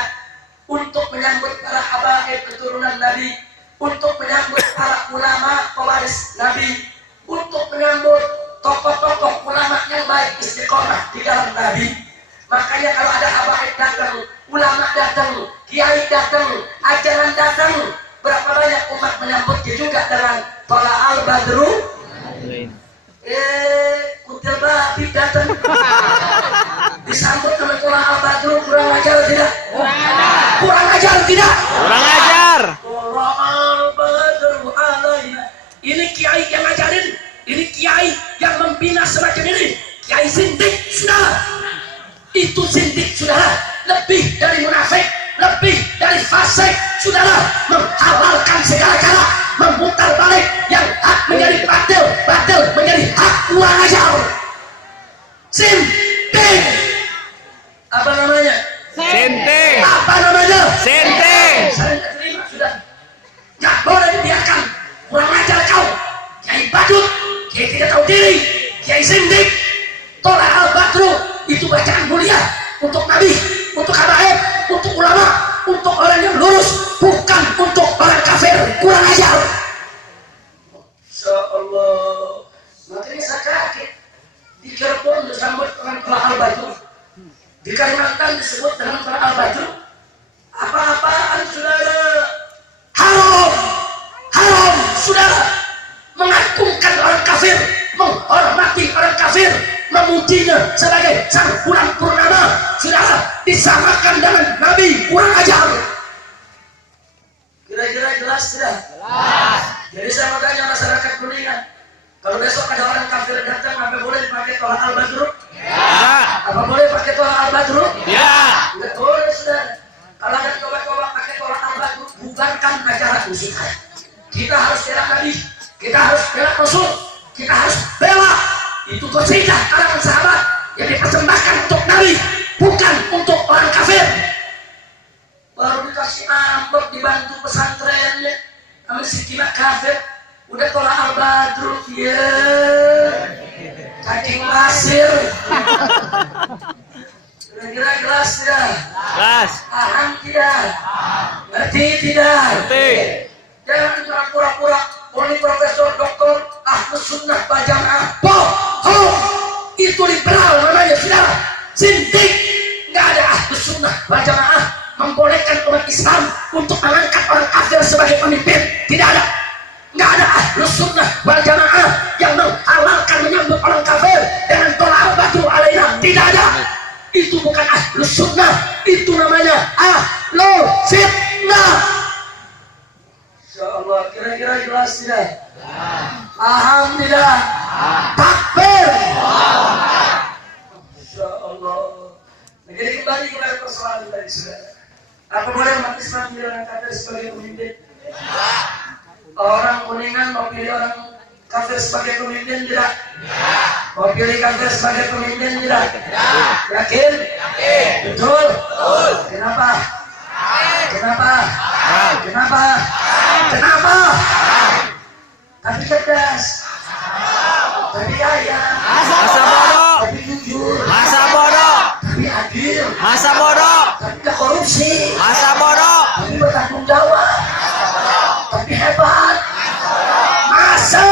untuk menyambut para habaib keturunan Nabi, untuk menyambut para ulama pewaris Nabi, untuk menyambut tokoh-tokoh ulama yang baik istiqomah di dalam Nabi. Makanya kalau ada habaib datang, ulama datang, kiai datang, ajaran datang, berapa banyak umat menyambutnya juga dengan tola al-badru. Kutil babi datang disambut dengan tola al-badru. Kurang ajar tidak? Kurang ajar tidak? Kurang ajar. Tola al-badru alaina. Ini kiai yang ngajarin, ini kiai yang membina semacam ini. Kiai zindik, saudara. Itu zindik, saudara, lebih dari munafik, lebih dari fasik, saudara. Menghalalkan segala cara, memutar balik yang hak menjadi batil, batil menjadi hak. Kurang ajar. Zindik. Apa namanya? Senting. Apa namanya? Senting. Saya tidak terima, sudah. Nggak boleh dibiarkan. Kurang ajar kau. Kiai badut, kiai tidak tahu diri, kiai zindik. Tola al-badru itu bacaan mulia untuk Nabi, untuk habaib, untuk ulama, untuk orang yang lurus, bukan untuk orang kafir. Kurang ajar. Insyaallah. Makanya saya kaget. Di Cirebon disambut dengan tola al-badru, di Kalimantan disebut dengan tola al-badru. Apa-apaan, saudara? Haram, haram, saudara. Mengagungkan orang kafir, menghormati orang kafir, memujinya sebagai sang bulan purnama, saudara, disamakan dengan Nabi. Kurang ajar. jelas tidak? Jelas. Jadi saya mau tanya masyarakat Kuningan, kalau besok ada orang kafir datang, apa boleh pakai tolak al-badru? Ya. Apa boleh pakai tolak al-badru? Ya. Tidak boleh, saudara. Kalau ada coba-coba pakai tolak al-badru, bubarkan acara musik. Kita harus bela Nabi, kita harus bela Rasul, kita harus bela itu qasidah kalangan sahabat yang dipersembahkan untuk Nabi, bukan untuk orang kafir. Baru dikasih amplop dibantu pesantrennya, kami sikina kafir, udah tolak al-badru, ya, cacing pasir. Kira-kira jelas tidak? Jelas. Paham tidak? Ngerti tidak? Ngerti. Jangan pura-pura ini profesor doktor Ahlus Sunnah wal Jamaah. Bohong. Itu liberal namanya, saudara. Sintik. Nggak ada Ahlus Sunnah wal Jamaah membolehkan umat Islam untuk mengangkat orang kafir sebagai pemimpin. Tidak ada. Nggak ada Ahlus Sunnah wal Jamaah yang menghalalkan menyambut orang kafir dengan tolak al-badru alaina. Tidak ada. Itu bukan Ahlus Sunnah. Itu namanya Ahlul Fitnah. Insyaallah, kira-kira jelas tidak? Paham tidak? Takbir. Insyaallah. Nah, jadi kembali kepada persoalan tadi, saudara. Apa boleh umat Islam menjadikan kafir sebagai pemimpin? Orang Kuningan mau pilih orang kafir sebagai pemimpin tidak? Mau pilih kafir sebagai pemimpin tidak? Yakin? Betul? Kenapa? Kenapa? Kenapa? Kenapa? Tapi cerdas, tapi kaya, Masa bodoh. tapi jujur, Masa bodoh. tapi adil, Masa bodoh. tapi tidak korupsi, Masa bodoh. tapi bertanggung jawab, tapi hebat. Masa?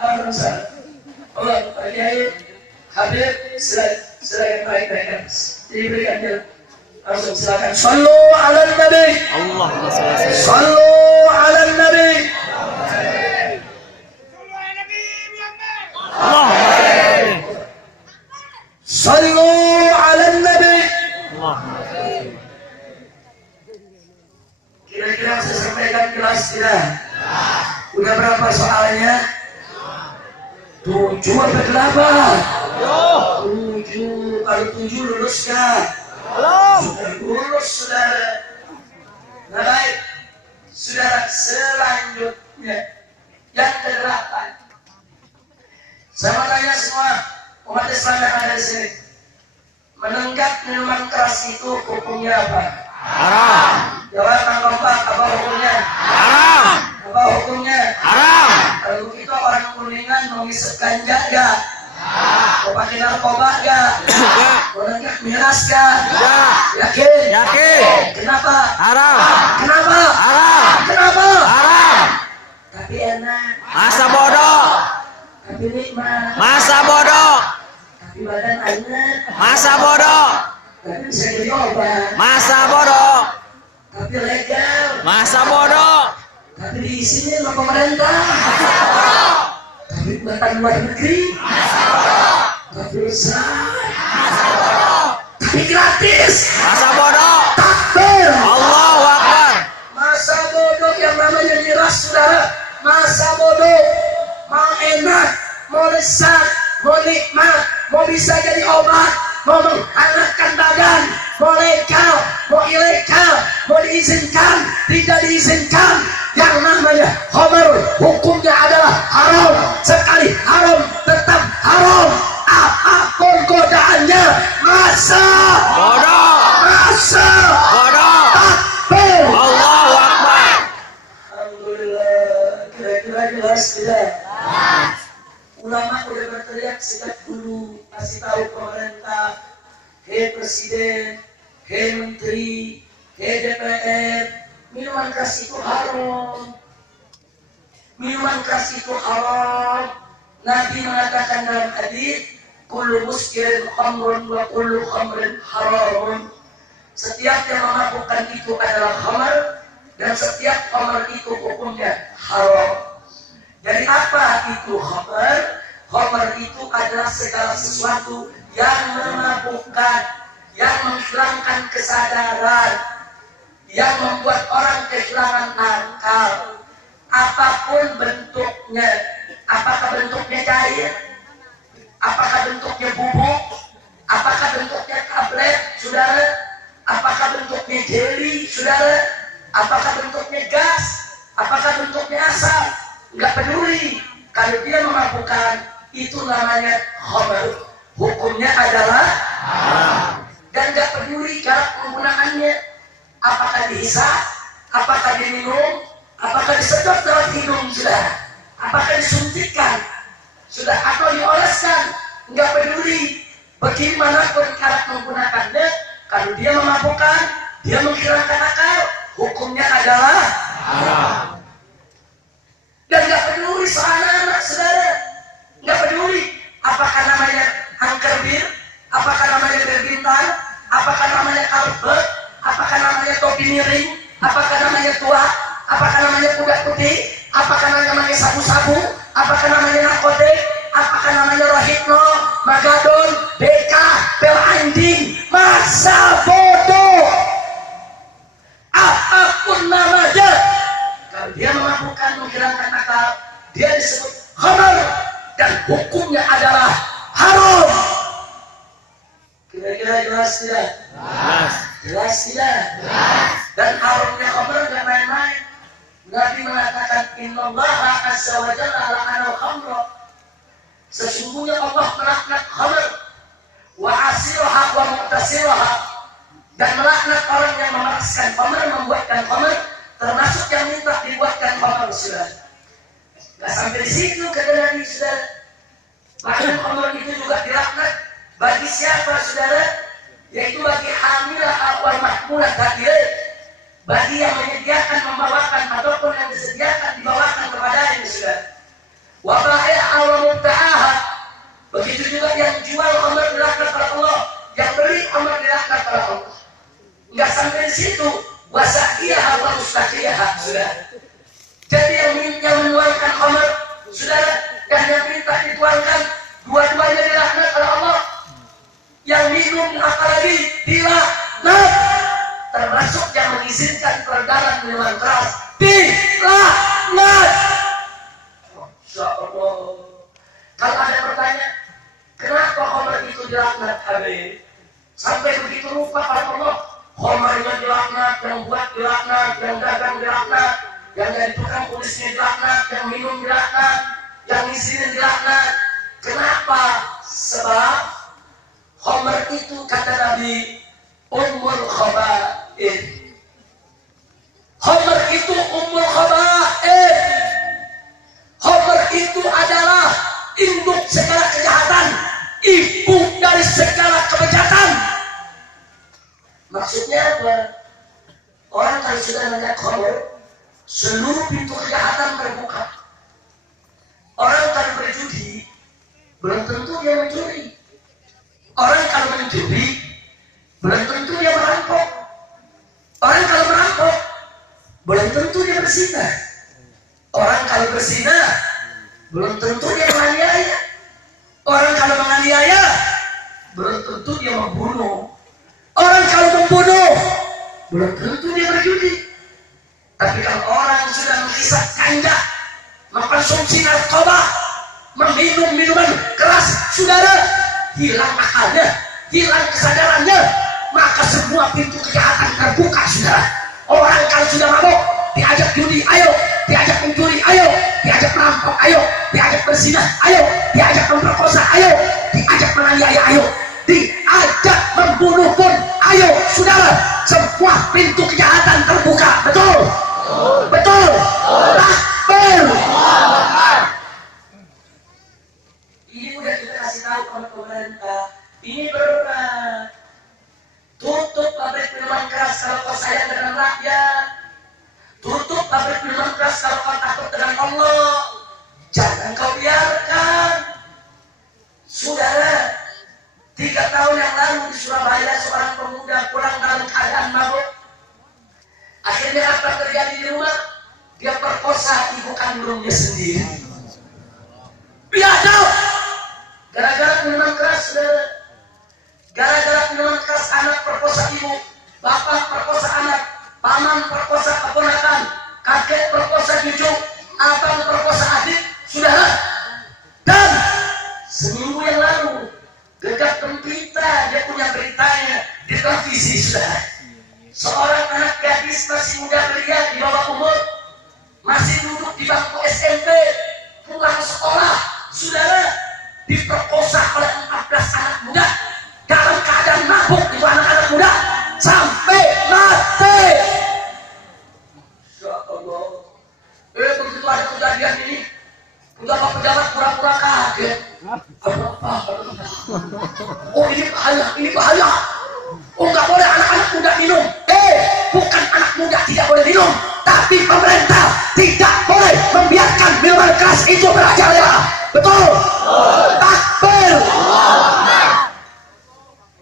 Alhamdulillah. Allah Kiai Habib silakan baik-baik. Diberikan dia. Langsung silakan. Sallu ala Nabi. Allahumma shalli ala sayyidina. Sallu ala Nabi. Allahumma shalli. Sallu ala Nabi. Allahumma shalli. Kira-kira saya sampaikan jelas tidak? Udah berapa soalnya? 7 atau 8? 7. Kalau 7 lulus nggak? Belum. Sudah lulus, saudara. Nah baik, saudara, selanjutnya yang ke-8. Saya mau tanya semua umat Islam yang ada di sini, menenggak minuman keras itu hukumnya apa? Haram. Jawaban kompak, apa hukumnya? Haram. Apa hukumnya? Haram. Kalau begitu orang Kuningan mau ngisep ganja gak? Mau pakai narkoba gak? Ya. Mau nenggak miras gak? Ya. Yakin? Yakin. Kenapa? Haram. Kenapa? Haram. Kenapa? Haram. Tapi enak, Masa bodoh. tapi nikmat, Masa bodoh. tapi badan enak, Masa bodoh. tapi bisa jadi obat, Masa bodoh. tapi legal, Masa bodoh. tapi diisinya sama pemerintah, tapi buatan luar negeri, tapi besar, tapi gratis. Masa bodoh. Takbir. Allahu Akbar. Masa bodoh yang namanya miras, saudara. Masa bodoh mau enak, mau lezat, mau nikmat, mau bisa jadi obat, mau menghangatkan badan, mau legal, mau ilegal, mau diizinkan, tidak diizinkan. Yang namanya khamar hukumnya adalah haram. Sekali haram tetap haram. Apapun godaannya, masa Bodoh. masa Bodoh. takbir. Allahu Akbar. Alhamdulillah, kira-kira jelas tidak? Ulama udah berteriak sejak dulu, kasih tahu pemerintah, hei presiden, hei menteri, hei DPR, minuman keras itu haram. Minuman keras itu haram. Nabi mengatakan dalam hadis, kullu muskirin khamrun wa kullu khamrin haramun. Setiap yang memabukkan itu adalah khamar, dan setiap khamar itu hukumnya haram. Jadi apa itu khamar? Khamar itu adalah segala sesuatu yang memabukkan, yang menghilangkan kesadaran, yang membuat orang kehilangan akal, apapun bentuknya. Apakah bentuknya cair? Apakah bentuknya bubuk? Apakah bentuknya tablet, saudara? Apakah bentuknya jeli, saudara? Apakah bentuknya gas? Apakah bentuknya asap? Enggak peduli. Kalau dia memabukkan, itu namanya khamr. Hukumnya adalah haram. Dan enggak peduli cara penggunaannya. Apakah dihisap? Apakah diminum? Apakah disedot dalam hidung, saudara? Apakah disuntikkan? Sudah atau dioleskan? Enggak peduli. Bagaimanapun cara menggunakannya, kalau dia memabukkan, dia menghilangkan akal, hukumnya adalah haram. Dan enggak peduli soal anak, saudara. Enggak peduli. Apakah namanya angker bir? Apakah namanya bir bintang? Apakah namanya kalbet? Apakah namanya topi miring? Apakah namanya tua? Apakah namanya kuda putih? Apakah namanya sabu-sabu? Apakah namanya narkotik? Apakah namanya rohitno, magadon, beka, pel anjing? Masa bodoh. Apapun namanya, kalau dia memabukkan, menghilangkan akal, dia disebut khamr dan hukumnya adalah haram. Kira-kira jelas tidak? Jelas. Jelas tidak? Jelas. Dan haramnya khamr dan lain-lain. Nabi mengatakan innallaha azza wa jalla la'anal khamra. Sesungguhnya Allah melaknat khamr wa asiraha wa mu'tasiraha, dan melaknat orang yang memeraskan khamr, membuatkan khamr, termasuk yang minta dibuatkan khamr, saudara. Gak sampai di situ kata Nabi, saudara. Bahkan khamr itu juga dilaknat bagi siapa, saudara? Yaitu bagi hamilah wal mahmulah tadi, bagi yang menyediakan, membawakan, ataupun yang disediakan dibawakan kepadanya, saudara. Wa bai'a wa mubta'aha, begitu juga yang jual khamr dilaknat oleh Allah, yang beli khamr dilaknat oleh Allah. Enggak sampai di situ, wa saqiyaha wa mustaqiyaha, saudara. Jadi yang menuangkan khamr, saudara, dan yang minta dituangkan, dua-duanya dilaknat oleh Allah. Yang minum apalagi dilaknat, termasuk yang mengizinkan peredaran minuman keras dilaknat. Masya Allah. Kalau ada pertanyaan, kenapa khamr itu dilaknat, Habib? Sampai begitu lupa pada Allah. Khamrnya dilaknat, yang buat dilaknat, yang dagang dilaknat, yang jadi tukang kulisnya dilaknat, yang minum dilaknat, yang ngizinin dilaknat. Kenapa? Sebab khamr itu kata Nabi ummul khaba'ith. Khamr itu ummul khaba'ith. Khamr itu adalah induk segala kejahatan, ibu dari segala kebejatan. Maksudnya apa? Orang kalau sudah melihat khamr, seluruh pintu kejahatan terbuka. Orang kalau berjudi, belum tentu dia mencuri. Orang kalau mencuri, belum tentu dia merampok. Orang kalau merampok, belum tentu dia berzina. Orang kalau berzina, belum tentu dia menganiaya. Orang kalau menganiaya, belum tentu dia membunuh. Orang kalau membunuh, belum tentu dia berjudi. Tapi kalau orang sudah menghisap ganja, mengkonsumsi narkoba, meminum minuman keras, saudara, hilang akalnya, hilang kesadarannya, maka semua pintu kejahatan terbuka, saudara. Orang kalau sudah mabuk, diajak judi, ayo. Diajak mencuri, ayo. Diajak merampok, ayo. Diajak berzina, ayo. Diajak memperkosa, ayo. Diajak menganiaya, ayo. Diajak membunuh pun, ayo, saudara. Semua pintu kejahatan terbuka, betul? Betul? Takbir. Ini udah kita kasih tahu oleh pemerintah. Ini berat. Tutup pabrik minuman keras kalau kau sayang dengan rakyat. Tutup pabrik minuman keras kalau kau takut dengan Allah. Jangan kau biarkan. Saudara, 3 tahun yang lalu di Surabaya seorang pemuda pulang dalam keadaan mabuk. Akhirnya apa terjadi di rumah? Dia perkosa ibu kandungnya sendiri. Biadab. Gara-gara minuman keras, saudara. Gara-gara minuman keras anak perkosa ibu, bapak perkosa anak, paman diperkosa oleh 14 anak muda dalam keadaan mabuk, itu anak-anak muda, sampai mati. Ya Allah. Begitu ada kejadian ini, pejabat-pejabat pura-pura kaget. Apa? Oh, ini bahaya. Oh, nggak boleh anak-anak muda minum. Bukan anak muda tidak boleh minum, tapi pemerintah tidak boleh membiarkan minuman keras itu merajalela. Betul? Takbir.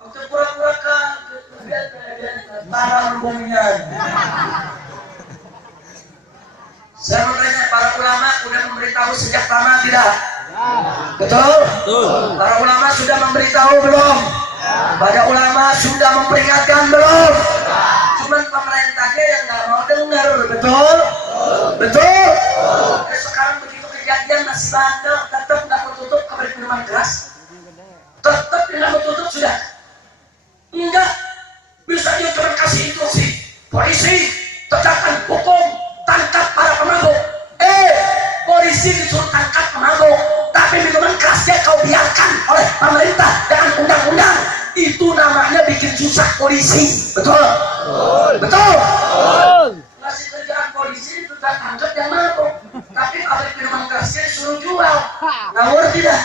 Oke, pura-pura kaget. Tanam buminya. Saya mau tanya, para ulama sudah memberitahu sejak lama tidak? Betul? Para ulama sudah memberitahu belum? Para ulama sudah memperingatkan belum? Cuman pemerintahnya yang nggak mau dengar. Betul? Betul? Sekarang begitu kejadian masih bandel, tetap nggak mau tutup pabrik minuman keras. Tetap nggak mau tutup sudah. Enggak. Bisa dia cuma kasih instruksi. Polisi, tegakkan hukum, tangkap para pemabuk. Polisi disuruh tangkap pemabuk, tapi minuman kerasnya kau biarkan oleh pemerintah dengan undang-undang. Itu namanya bikin susah polisi. Betul? Betul? Masih kerjaan polisi itu tak tangkap yang mabuk, tapi pabrik minuman kerasnya disuruh jual. Ngawur tidak?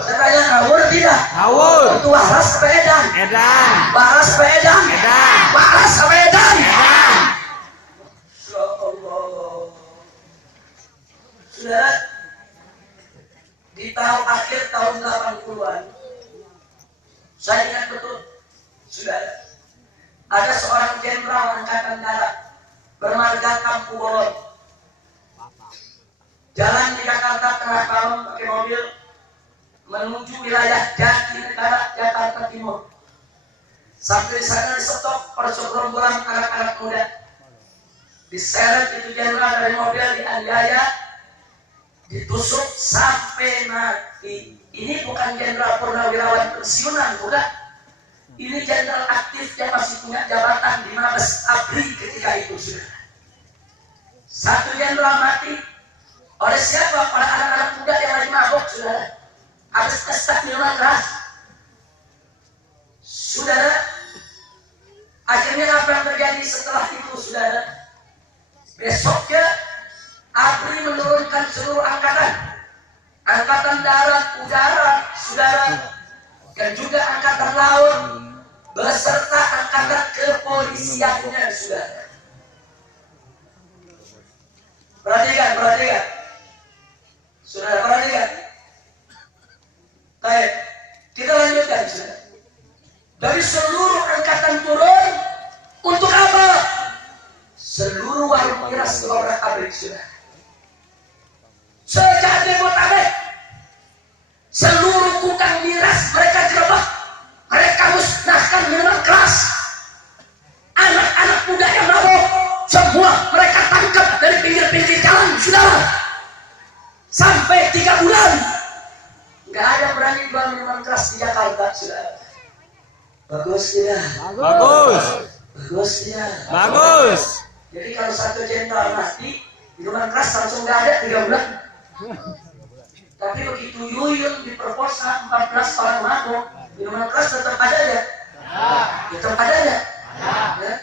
Saya tanya, ngawur tidak? Ngawur. Itu waras sepedan. Edan. Waras sepedan. Edan. Waras sepedan. Edan. Ya Allah. Sudah di akhir tahun 80-an, saya ingat betul, sudah ada seorang jenderal angkatan darat bermarga Kampu Bolon, jalan di Jakarta tengah malam pakai mobil menuju wilayah Jatinegara, Jakarta Timur. Sampai di sana disetop persegerombolan anak-anak muda, diseret itu jenderal dari mobil, dianiaya, ditusuk sampai mati. Ini bukan jenderal purnawirawan pensiunan, bukan. Ini jenderal aktif yang masih punya jabatan di Mabes ABRI ketika itu sudah. Satu jenderal mati oleh siapa? Oleh anak-anak muda yang lagi mabuk, saudara. Habis pesta minuman keras. Saudara, akhirnya apa yang terjadi setelah itu, saudara? Besoknya ABRI menurunkan seluruh angkatan darat, udara, saudara, dan juga angkatan laut, beserta angkatan kepolisiannya, saudara. Perhatikan, saudara, perhatikan. Baik, kita lanjutkan, saudara. Dari seluruh angkatan turun, untuk apa? Seluruh warung miras orang ABRI, saudara. Sejak Demotabek, seluruh kukang miras mereka gerebek, mereka musnahkan minuman keras. Anak-anak muda yang mabuk, semua mereka tangkap dari pinggir-pinggir jalan, saudara. Sampai 3 bulan, nggak ada berani jual minuman keras di Jakarta, saudara. Bagus tidak? Bagus. Bagus tidak? Bagus. Jadi kalau satu jenderal mati, minuman keras langsung nggak ada 3 bulan. Tapi begitu Yuyun diperkosa 14 orang mabuk, minuman keras tetap ada ya? Tetap ada ya? Ya.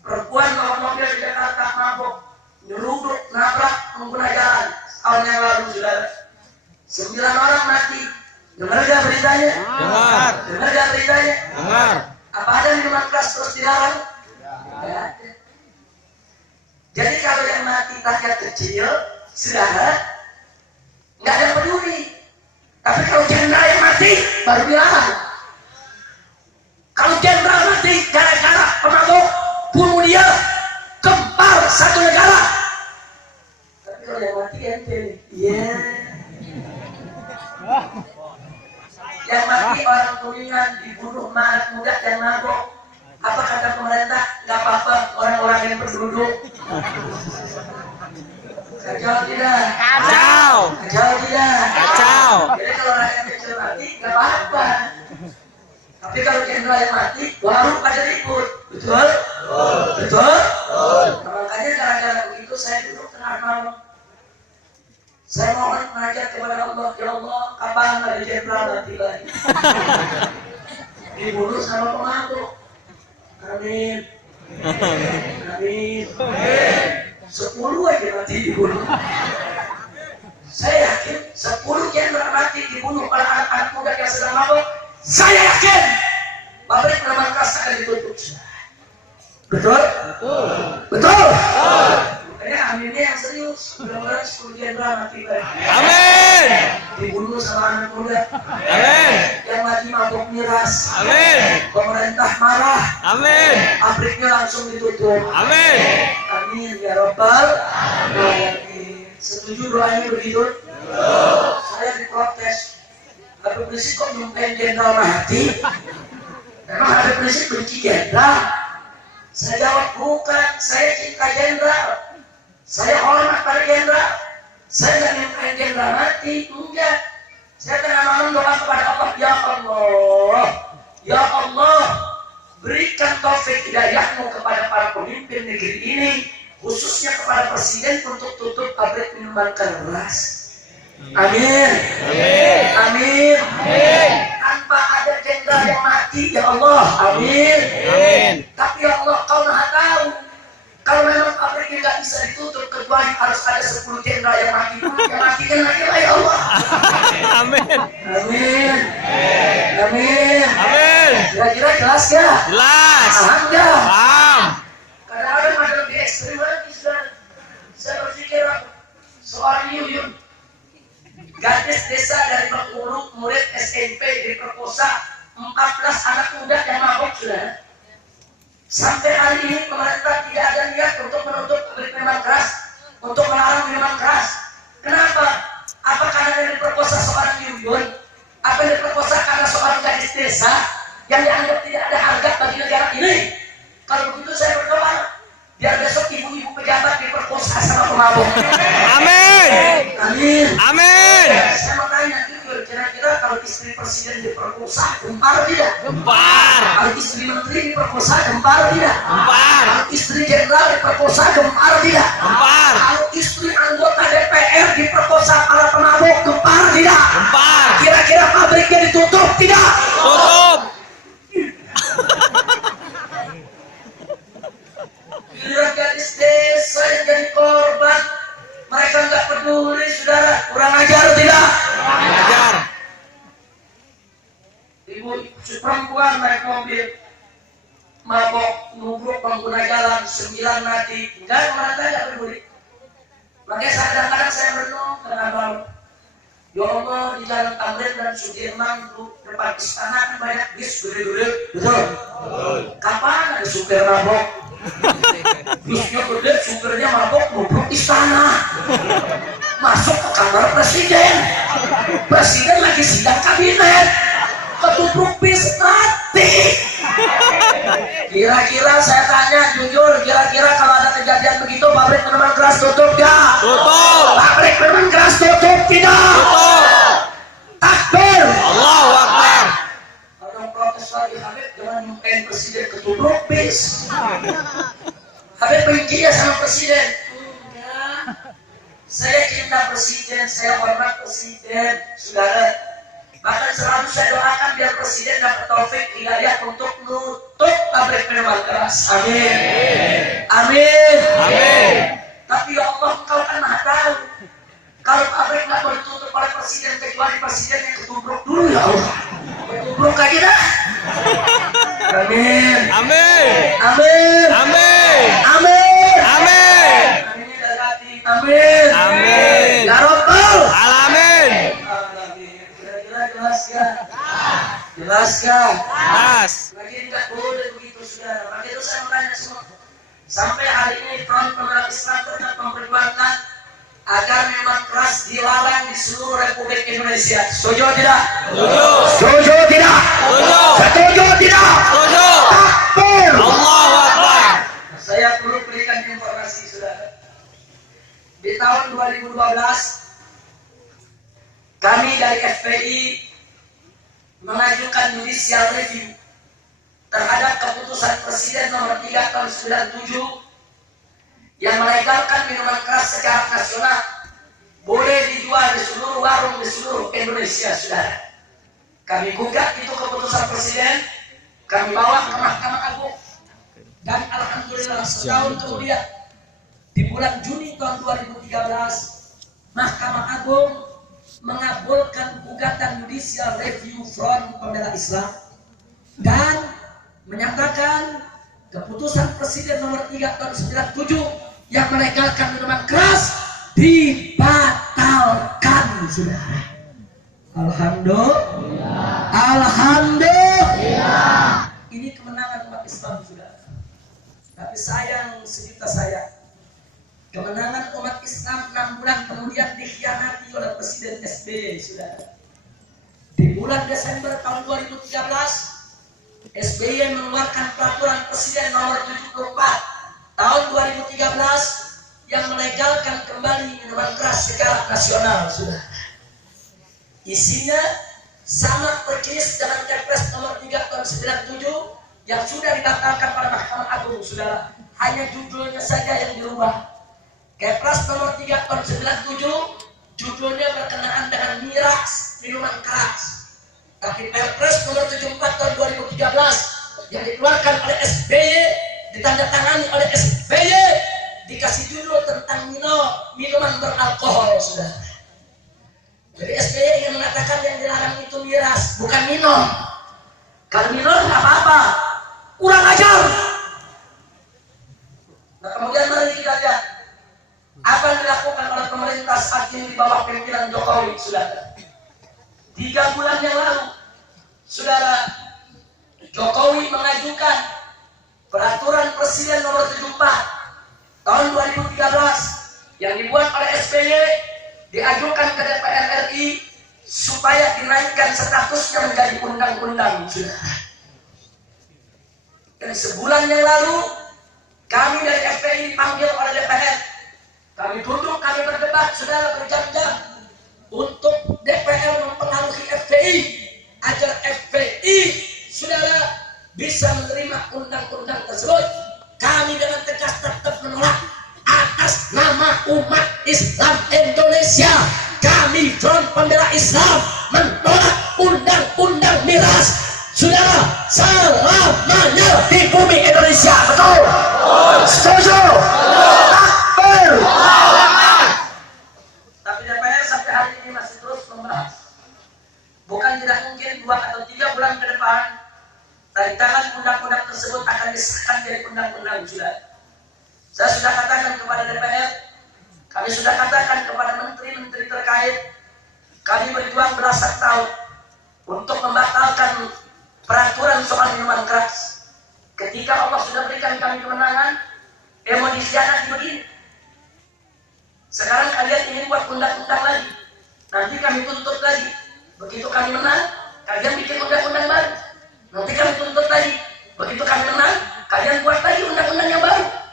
Perempuan bawa mobil di Jakarta mabuk, nyeruduk, nabrak pengguna jalan. Tahun yang lalu, saudara, 9 orang mati. Dengar gak beritanya? Dengar. Dengar gak beritanya? Dengar. Apa ada minuman keras terus dilarang? Tidak ada. Jadi kalau yang mati rakyat kecil, saudara, nggak ada peduli. Tapi kalau jenderal yang mati, baru dilarang. Kalau jenderal mati gara-gara pemabuk, bunuh dia, gempar satu negara. Tapi kalau yang mati ente, iya. Yang mati orang Kuningan dibunuh anak muda dan mabuk. Apa kata pemerintah? Nggak apa-apa, orang-orang yang berduduk. Kacau tidak? Kacau. Kacau tidak? Kacau. Jadi kalau rakyat kecil mati, nggak apa-apa. Tapi kalau jenderal yang mati, baru pada ribut. Betul? Betul? Nah, makanya gara-gara begitu saya duduk tengah malam. Saya mohon menajat kepada Allah, ya Allah, kapan ada jenderal nanti lagi? Dibunuh sama pemabuk. Amin. Amin. 10 aja nanti dibunuh. Saya yakin 10 jenderal mati dibunuh oleh anak-anak muda yang sedang mabuk. Saya yakin pabrik minuman keras akan ditutup. Betul? Betul? Makanya aminnya yang serius. Mudah-mudahan 10 jenderal mati lagi. Amin. Dibunuh sama anak muda. Amin. Yang lagi mabuk miras. Amin. Pemerintah marah. Amin. Pabriknya langsung ditutup. Amin. Amin ya Rabbal Alamin. Setuju doanya begitu? Saya diprotes. Habib Rizik kok nyumpain jenderal mati? Memang Habib Rizik benci jenderal? Saya jawab bukan. Saya cinta jenderal. Saya hormat pada jenderal. Saya nggak nyumpain jenderal mati. Enggak. Saya tengah malam doa kepada Allah. Ya Allah. Ya Allah. Berikan taufik hidayahmu kepada para pemimpin negeri ini, khususnya kepada presiden untuk tutup pabrik minuman keras. Amin. Amin. Amin. Amin. Tanpa ada jenderal yang mati, ya Allah. Amin. Amin. Tapi ya Allah, kau maha tahu. Kalau memang pabriknya nggak bisa ditutup, kecuali harus ada 10 jenderal yang mati. Yang matikan lagi lah ya Allah. Amin. Amin. Amin. Amin. Kira-kira jelas gak? Jelas. Paham gak? Paham. Kadang-kadang ada lebih ekstrim lagi, saudara. Saya berpikir seorang Yuyun, gadis desa dari Bengkulu, murid SMP diperkosa 14 anak muda yang mabuk, saudara. Sampai hari ini pemerintah tidak ada niat untuk menutup pabrik minuman keras, untuk melarang minuman keras. Kenapa? Apa karena yang diperkosa seorang Yuyun? Apa yang diperkosa karena seorang gadis desa yang dianggap tidak ada harga bagi negara ini? Kalau begitu saya berdoa, biar besok ibu-ibu pejabat diperkosa sama pemabuk. Amin. Amin. Amin. Saya mau tanya, jujur, kira-kira kalau istri presiden diperkosa, gempar tidak? Gempar. Kalau istri menteri diperkosa, gempar tidak? Gempar. Kalau istri jenderal diperkosa, gempar tidak? Gempar. Kalau istri anggota DPR diperkosa para pemabuk, gempar tidak? Gempar. Kira-kira pabriknya ditutup tidak? Tutup. Giliran gadis desa yang jadi korban, mereka nggak peduli, saudara. Kurang ajar tidak? Ajar. Ibu perempuan naik mobil, mabok, nubruk pengguna jalan, 9 mati. Enggak, mereka nggak peduli. Makanya kadang-kadang saya merenung kenapa? Ya Allah, di jalan Tamrin dan Sudirman tuh depan istana kan banyak bis gede-gede, betul? Kapan ada supir mabok? Bisnya gede, supirnya mabok, nubruk istana, masuk ke kamar presiden. Presiden lagi sidang kabinet, ketubruk bis mati. Kira-kira saya tanya jujur, kira-kira kalau ada kejadian begitu, pabrik minuman keras tutup gak? Tutup. Pabrik minuman keras tutup tidak? Tutup. Takbir. Allahu Akbar. Ada yang protes lagi, Habib jangan nyumpain presiden ketubruk bis. Habib benci ya sama presiden. Enggak. Saya cinta presiden, saya hormat presiden, saudara. Bahkan selalu saya doakan biar presiden dapat taufik hidayah untuk nutup pabrik minuman keras. Amin. Amin. Amin. Tapi ya Allah, Engkau kan maha tahu. Kalau pabrik nggak boleh ditutup oleh presiden kecuali presiden yang ketubruk dulu ya Allah. Ketubruk aja dah. Amin. Amin. Amin. Amin. Amin. Amin. Amin dari hati. Amin. Amin. Ya Rabbal Alamin. Alamin. Kira-kira jelas ya? Jelas kan? Jelas. Lagi tidak boleh begitu, saudara. Maka itu saya bertanya semua. Sampai hari ini Front Pembela Islam tetap memperjuangkan agar minuman keras dilarang di seluruh Republik Indonesia. Setuju tidak? Setuju. Setuju tidak? Setuju. Setuju tidak? Setuju. Takbir. Allahu Akbar. Saya perlu berikan informasi, saudara. Di tahun 2012 kami dari FPI mengajukan judicial review terhadap keputusan Presiden nomor 3 tahun 97 yang melegalkan minuman keras secara nasional boleh dijual di seluruh warung di seluruh Indonesia, saudara. Kami gugat itu keputusan presiden, kami bawa ke Mahkamah Agung, dan alhamdulillah setahun kemudian di bulan Juni tahun 2013 Mahkamah Agung mengabulkan gugatan judicial review Front Pembela Islam dan menyatakan keputusan presiden nomor 3 tahun 97 yang melegalkan minuman keras dibatalkan, saudara. Alhamdulillah. Alhamdulillah. Ini kemenangan umat Islam, saudara. Tapi sayang, sejuta sayang, kemenangan umat Islam 6 bulan kemudian dikhianati oleh Presiden SBY, saudara. Di bulan Desember tahun 2013 SBY mengeluarkan peraturan Presiden nomor 74 tahun 2013 yang melegalkan kembali minuman keras secara nasional, saudara. Isinya sama persis dengan Kepres nomor 3 tahun 97 yang sudah dibatalkan pada Mahkamah Agung, saudara. Hanya judulnya saja yang dirubah. Kepres nomor 3 tahun 97 judulnya berkenaan dengan miras minuman keras. Tapi Perpres nomor 74 tahun 2013 yang dikeluarkan oleh SBY, ditandatangani oleh SBY, dikasih judul tentang minuman beralkohol, saudara. Jadi SBY ingin mengatakan yang dilarang itu miras, bukan minum. Kalau minum nggak apa-apa, kurang ajar. Nah, kemudian mari kita lihat apa yang dilakukan oleh pemerintah saat ini di bawah pimpinan Jokowi, saudara. 3 bulan yang lalu, saudara, Jokowi mengajukan peraturan Presiden nomor 74 tahun 2013 yang dibuat oleh SBY, diajukan ke DPR RI supaya dinaikkan statusnya menjadi undang-undang, saudara. Dan sebulan yang lalu kami dari FPI dipanggil oleh DPR. Kami duduk, kami berdebat, saudara, berjam-jam untuk DPR mempengaruhi FPI agar FPI, saudara, bisa menerima undang-undang tersebut. Kami dengan tegas tetap menolak. Atas nama umat Islam Indonesia, kami Front Pembela Islam menolak undang-undang miras, saudara, selamanya di bumi Indonesia. Betul? Setuju? Takbir! Tapi DPR sampai hari ini masih terus membahas. Bukan tidak mungkin 2 atau 3 bulan ke depan rancangan undang-undang tersebut akan disahkan jadi undang-undang, saudara. Saya sudah katakan kepada DPR, kami sudah katakan kepada menteri-menteri terkait, kami berjuang belasan tahun untuk membatalkan peraturan soal minuman keras. Ketika Allah sudah berikan kami kemenangan, mau dikhianati begini. Sekarang kalian ingin buat undang-undang lagi, nanti kami tuntut lagi. Begitu kami menang, kalian bikin undang-undang baru. Nanti kami tuntut lagi. Begitu kami menang, kalian buat lagi undang-undang yang baru.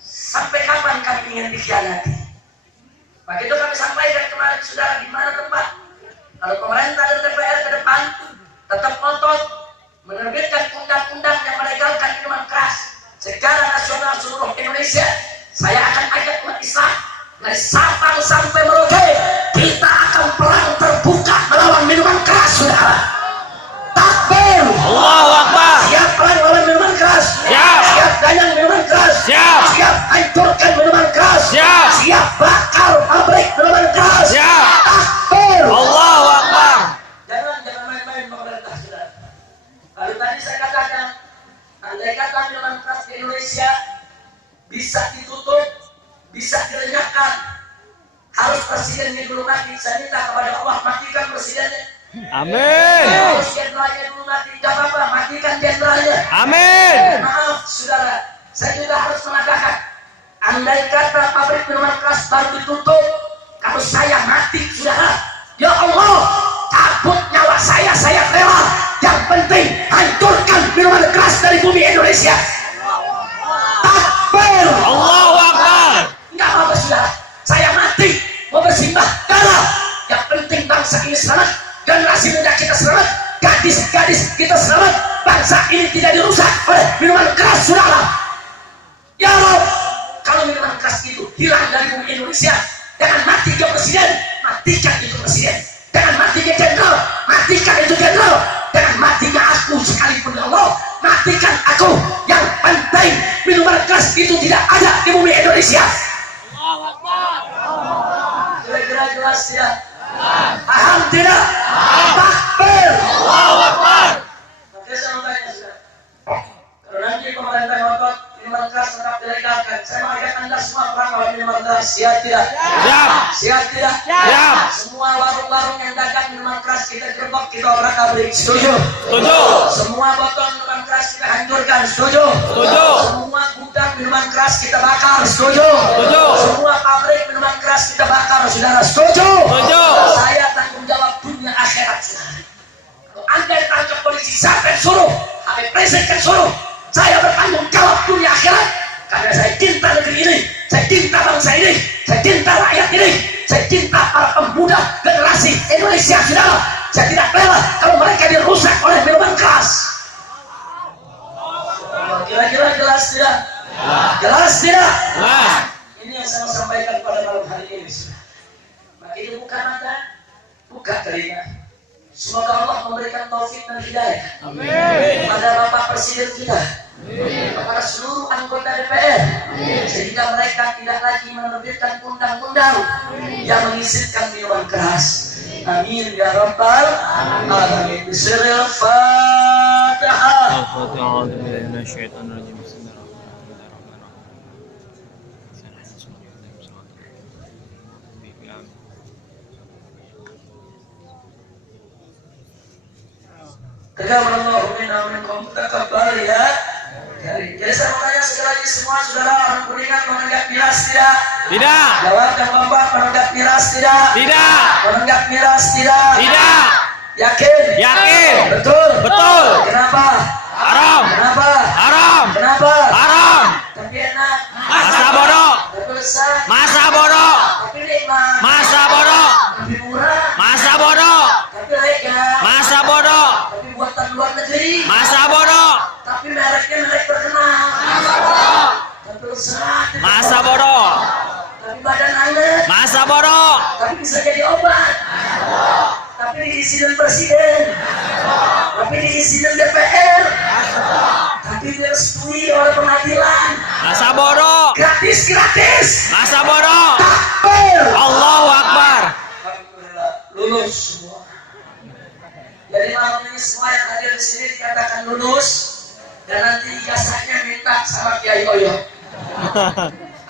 Sampai kapan kami ingin dikhianati? Begitu kami sampaikan kemarin, saudara, di mana tempat? Kalau pemerintah dan DPR ke depan tetap ngotot menerbitkan undang-undang yang melegalkan minuman keras secara nasional seluruh Indonesia, saya akan ajak umat Islam dari Sabang sampai Merauke, kita akan perang terbuka melawan minuman keras, saudara. Takbir! Allahu Akbar. Siap perang melawan minuman keras. Siap. Siap dayang minuman keras. Siap. Siap hancurkan minuman keras. Siap. Siap bakar pabrik minuman keras. Siap. Takbir! Allahu Akbar. Jangan main-main pemerintah, saudara. Lalu tadi saya katakan, andai kata minuman keras di Indonesia bisa ditutup, bisa dilenyapkan, harus presidennya dulu mati. Saya minta kepada Allah, matikan presidennya. Amin. Harus jenderalnya dulu mati. Gak apa-apa, matikan jenderalnya. Amin. Maaf, saudara, saya juga harus mengatakan, andai kata pabrik minuman keras baru ditutup, kalau saya mati, saudara, ya Allah, cabut nyawa saya rela. Yang penting hancurkan minuman keras dari bumi Indonesia. Takbir! Allahu Akbar. Enggak apa-apa, saudara, saya mati mau bersimbah darah. Yang penting bangsa ini selamat, generasi muda kita selamat, gadis-gadis kita selamat, bangsa ini tidak dirusak oleh minuman keras, saudara. Ya Rabb, kalau minuman keras itu hilang dari bumi Indonesia, Dengan mati ke presiden, matikan itu presiden. Dengan matinya jenderal, matikan itu jenderal. Dengan matinya aku sekalipun ya Allah, matikan aku. Yang penting minuman keras itu tidak ada di bumi Indonesia. Kira-kira jelas tidak? Paham tidak? Takbir. Oke, saya mau tanya sudah. Kalau nanti pemerintah ngotot minuman keras tetap dilegalkan, saya mengajak anda semua perang lawan minuman keras. Siap tidak? Siap. Siap tidak? Siap. Semua warung-warung yang dagang minuman keras kita gerbek, kita obrak-abrik. Setuju? Setuju. Semua botol minuman keras kita hancurkan. Setuju? Setuju. Semua gudang minuman keras kita bakar. Setuju? Setuju. Semua pabrik minuman keras kita bakar. Saudara, setuju? Setuju. Saya tanggung jawab dunia akhirat. Kalau anda ditangkap polisi, siapa yang suruh? Habib Rizik yang suruh. Saya bertanggung jawab dunia akhirat. Karena saya cinta negeri ini, saya cinta bangsa ini, saya cinta rakyat ini, saya cinta para pemuda generasi Indonesia. Saudara, saya tidak rela kalau mereka dirusak oleh minuman keras. Kira-kira jelas tidak? Jelas tidak? Jelas. Ini yang saya mau sampaikan pada malam hari ini. Makanya buka mata, buka telinga. Semoga Allah memberikan taufik dan hidayah kepada Bapak Presiden kita, kepada seluruh anggota DPR, sehingga mereka tidak lagi menerbitkan undang-undang yang mengizinkan minuman keras. Amin ya rabbal alamin. Bismillahirrahmanirrahim. Tegakkanlah minna minkum taqabbal ya. Jadi saya mau tanya sekali lagi semua saudara, orang Kuningan menenggak miras tidak? Tidak. Jawab yang Bapak, menenggak miras tidak? Tidak. Menenggak miras tidak? Tidak. Yakin? Yakin. Betul? Betul. Kenapa? Haram. Kenapa? Haram. Kenapa? Haram. Tapi enak. Masa bodoh. Tapi lezat. Masa bodoh. Tapi nikmat. Masa bodoh. Tapi murah. Masa bodoh. Tapi legal. Masa bodoh. Tapi buatan luar negeri. Masa bodoh. Tapi mereknya merek terkenal. Tapi lezat. Masa bodoh. Tapi badan hangat. Masa bodoh. Tapi bisa jadi obat. Tapi diizinin presiden. Tapi diizinin DPR. Tapi direstui oleh pengadilan. Masa bodoh. Gratis. Masa bodoh. Takbir. Allahu Akbar. Alhamdulillah, lulus semua. Jadi malam ini semua yang hadir di sini dikatakan lulus, dan nanti ijazahnya minta sama Kiai Oyo.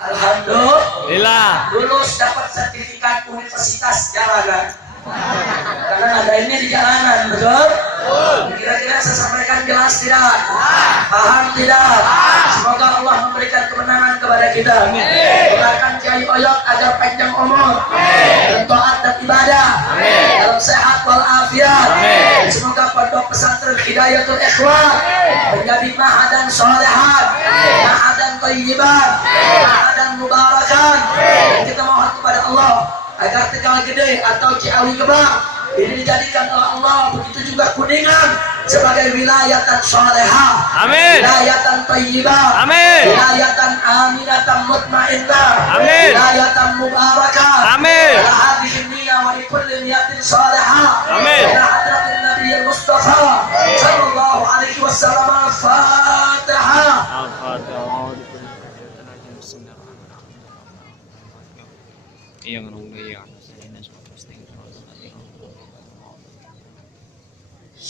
Alhamdulillah, lulus dapat sertifikat Universitas Jalanan. Karena ada ini di jalanan, betul? Kira-kira saya sampaikan jelas tidak? Paham tidak? Semoga Allah memberikan kemenangan kepada kita. Doakan Kiai Oyok agar panjang umur, dan taat dan ibadah, dalam sehat walafiat. Semoga pondok pesantren Hidayatul Ikhwan menjadi mahadan solehan, mahadan thayyiban, mahadan mubarakan. Dan kita mohon kepada Allah agar Tegal Gede atau Ciawi Gebang ini dijadikan oleh Allah, begitu juga Kuningan sebagai wilayatan salehah, Amin. wilayatan thayyibah, Amin. wilayatan aminatan mutmainnah, Amin. wilayatan mubarakah. Amin. Ala hadhihi niyyah wa li kulli niyatin salihah. Amin. Ila hadratin Nabiy Mustafa sallallahu alaihi wasallam. Al-Fatihah.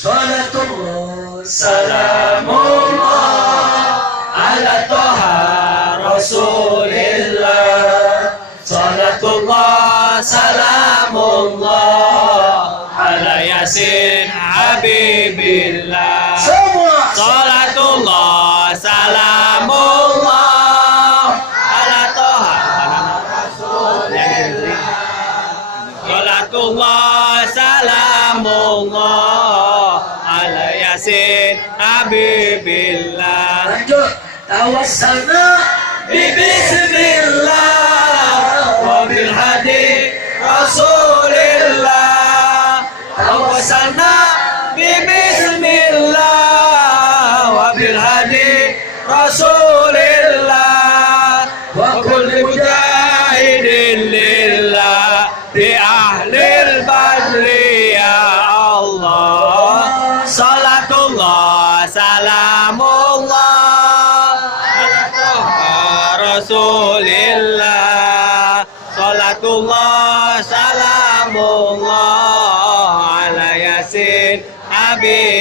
Salatullah salamullah ala Toha Rasulillah. Salatullah salamullah Ala Yasin Habibillah. semua. Salatullah salamullah ala Toha Salatullah salamullah ala Yasin Habibillah. Lanjut. Tawassalna Bismillah wa bil hadi Rasulillah. Tawassalna bismillah wa bil hadi Rasulillah wa kulli mujahidin lillah.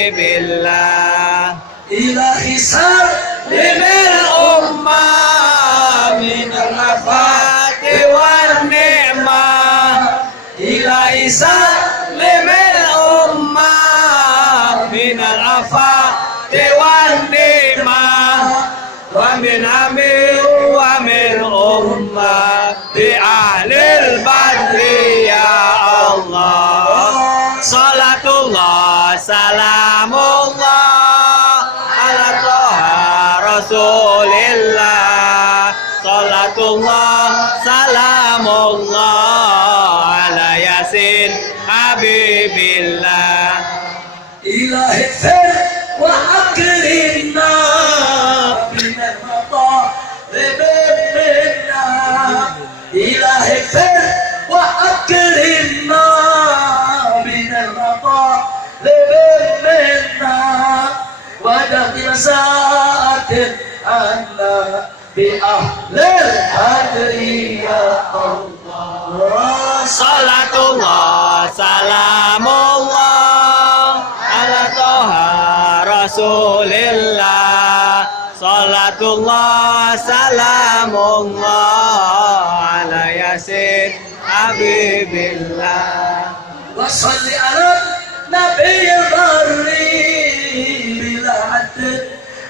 habibillah. Ilahi sar Limil ummah minal afati wan ni'mah. Ilahi salimil ummah minal afati wan ni'mah. Wa min hamil wa min ummah bi ahlil badri ya Allah. Salatullah salamullah ala Toha Rasulillah. Salatullah salamullah ala Yasin Habibillah. Ilahi fir wa akrimna minal matalib minna. Ilahi fir wa akrimna minal matalib minna. Wa dakhil sa'atin anna bi ahlil hadri ya Allah. Salatullah salamullah ala Toha Rasulillah. Salatullah salamullah ala Yasin Habibillah. Wa salli ala nabiyil barri bila hadd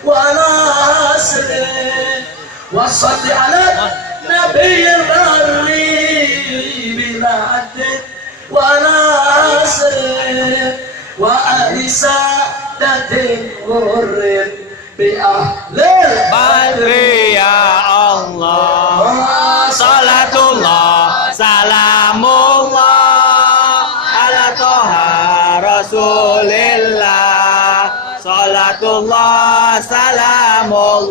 wa la asrin. Wa salli ala nabiyil barri bila hadd wa la asrin. Wa ahli sadatin ghurrin bi ahlil Badri ya Allah. Salatullah salamullah ala Toha Rasulillah. Salatullah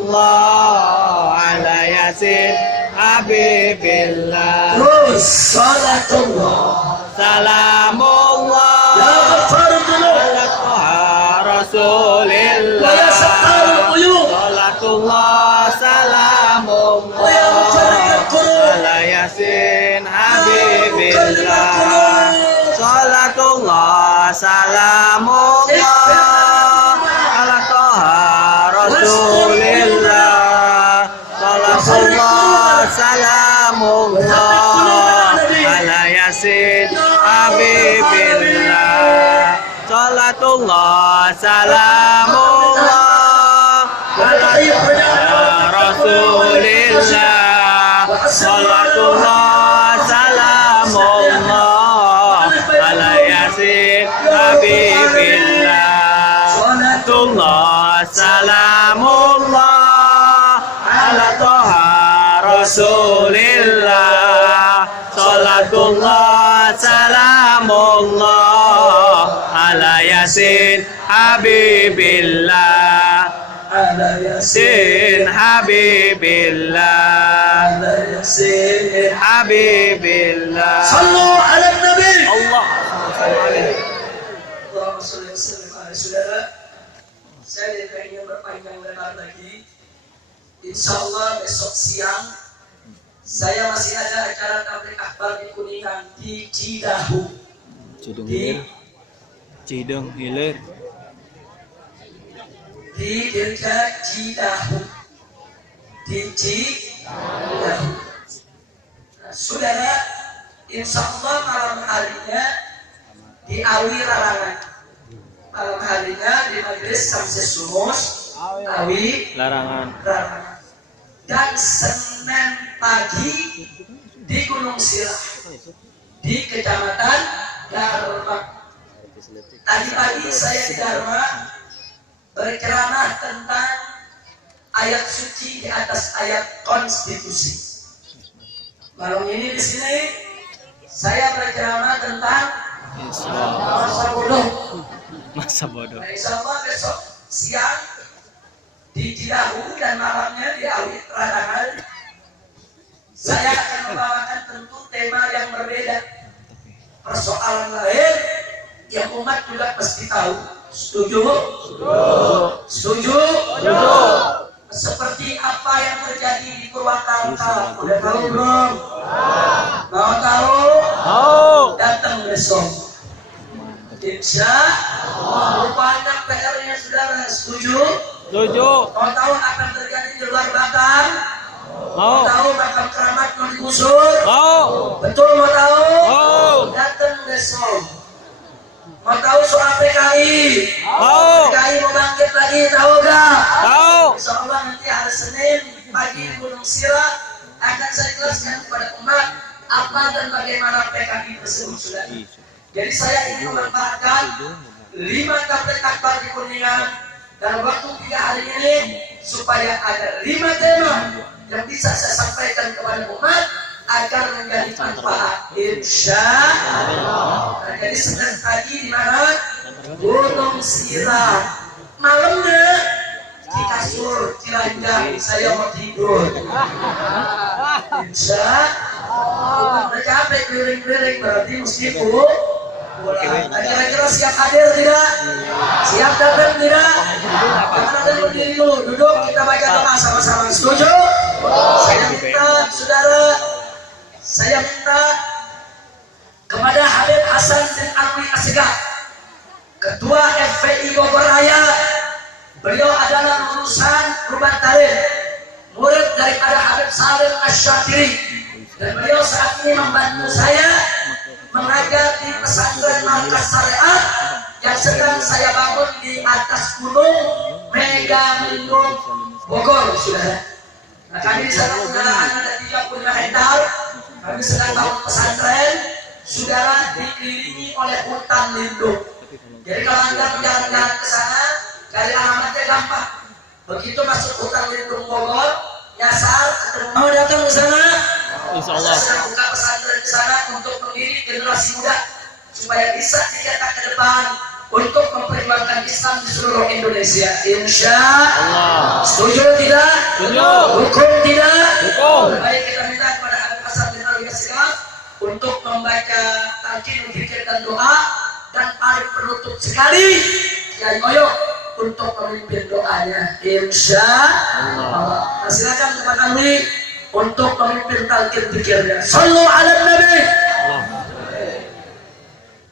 salamullah ala Yasin Habibillah. terus salatullah Salamullah ya Fardullah ala Toha Rasulillah. wa ya sattarul uyub Salatullah salamullah wa ya mujarrikal qulub ala Yasin Habibillah. Salatullah salamullah ala Toha Rasulillah. Salatullah salamullah ala Yasin Habibillah. Salatullah salamullah ala Toha Rasulillah. Salatullah salamullah ala Yasin Habibillah. Salatullah salamullah ala Toha Rasulillah. Salatullah salamullah ala Yasin Habibillah. ala Yasin yasin Habibillah. ala yasin. Habibillah. Sallu ala nabi. Allah. Allahumma sholli wa sallim ala saudara. Saya tidak ingin berpanjang lebar lagi. Insya Allah besok siang saya masih ada acara tablik akbar di Kuningan di Cidahu. Cidung Di hilir. di Dirga Cidahu. Di Cidahu. Nah, saudara, insya Allah malam harinya di Awi Larangan. Malam harinya di Majelis Samsul Sumus Awi Larangan. Larangan. Dan Senin pagi di Gunung Sirah di Kecamatan Darma. Tadi pagi saya di Darma berceramah tentang ayat suci di atas ayat konstitusi. Malam ini di sini saya berceramah tentang masa bodoh. Masa bodoh. Nah, insya Allah besok siang di Cidahu dan malamnya di Awi Larangan saya akan membawakan tentu tema yang berbeda, persoalan lain yang umat juga pasti tahu. Setuju? Setuju? Seperti apa yang terjadi di Purwakarta, udah tahu belum? Mau tahu? Oh. Datang besok. Insya Allah. Banyak PR-nya saudara. Setuju? Setuju. Mau tahu apa yang terjadi di luar Batam? Mau Mau. tahu makam keramat mau digusur? Mau. Betul mau tahu? Mau. Datang besok. Mau tahu soal PKI? Mau. PKI mau bangkit lagi, tahu gak? Tahu. Insya Allah nanti hari Senin pagi di Gunung Sira akan saya jelaskan kepada umat apa dan bagaimana PKI tersebut sudah. Jadi saya ingin memanfaatkan 5 tablet akbar di Kuningan dalam waktu 3 hari ini supaya ada 5 tema yang bisa saya sampaikan kepada umat agar menjadi manfaat. Insya Allah. Nah, jadi sedang pagi di mana? Gunung Sira. Malamnya di kasur Ciranjang saya mau tidur. Insya Allah. Udah capek keliling-keliling berarti mesti pulang. Kira-kira siap hadir tidak? Siap datang tidak? Jangan ada berdiri dulu, duduk kita baca doa sama-sama. Setuju? Saya minta saudara, saya minta kepada Habib Hasan bin Alwi Asegaf, Ketua FPI Bogor Raya. Beliau adalah lulusan Ruban Tarif, murid daripada Habib Salim Asy-Syatiri, dan beliau saat ini membantu saya mengajar di pesantren Markas Syariat yang sedang saya bangun di atas gunung Megamendung Bogor, saudara. Nah, kami di sana punya lahan ada 35 hektar. Kami sedang bangun pesantren, saudara, dikelilingi oleh hutan lindung. Jadi kalau anda jalan-jalan ke sana, cari alamatnya gampang. Begitu masuk hutan lindung Bogor, nyasar, ketemu. Mau datang ke sana? Insya Allah. Saya sedang buka pesantren di sana untuk mendidik generasi muda supaya bisa dicetak ke depan untuk memperjuangkan Islam di seluruh Indonesia. Insya Allah. Setuju tidak? Setuju. Hukum tidak? Hukum. Baik, kita minta kepada Habib Hasan bin Alwi Asegaf untuk membaca talqin, zikir dan doa, dan paling penutup sekali Kiai Moyo untuk memimpin doanya. Insya Allah. Nah, silakan Pak Alwi untuk memimpin talqin zikirnya. Sallu ala Nabi.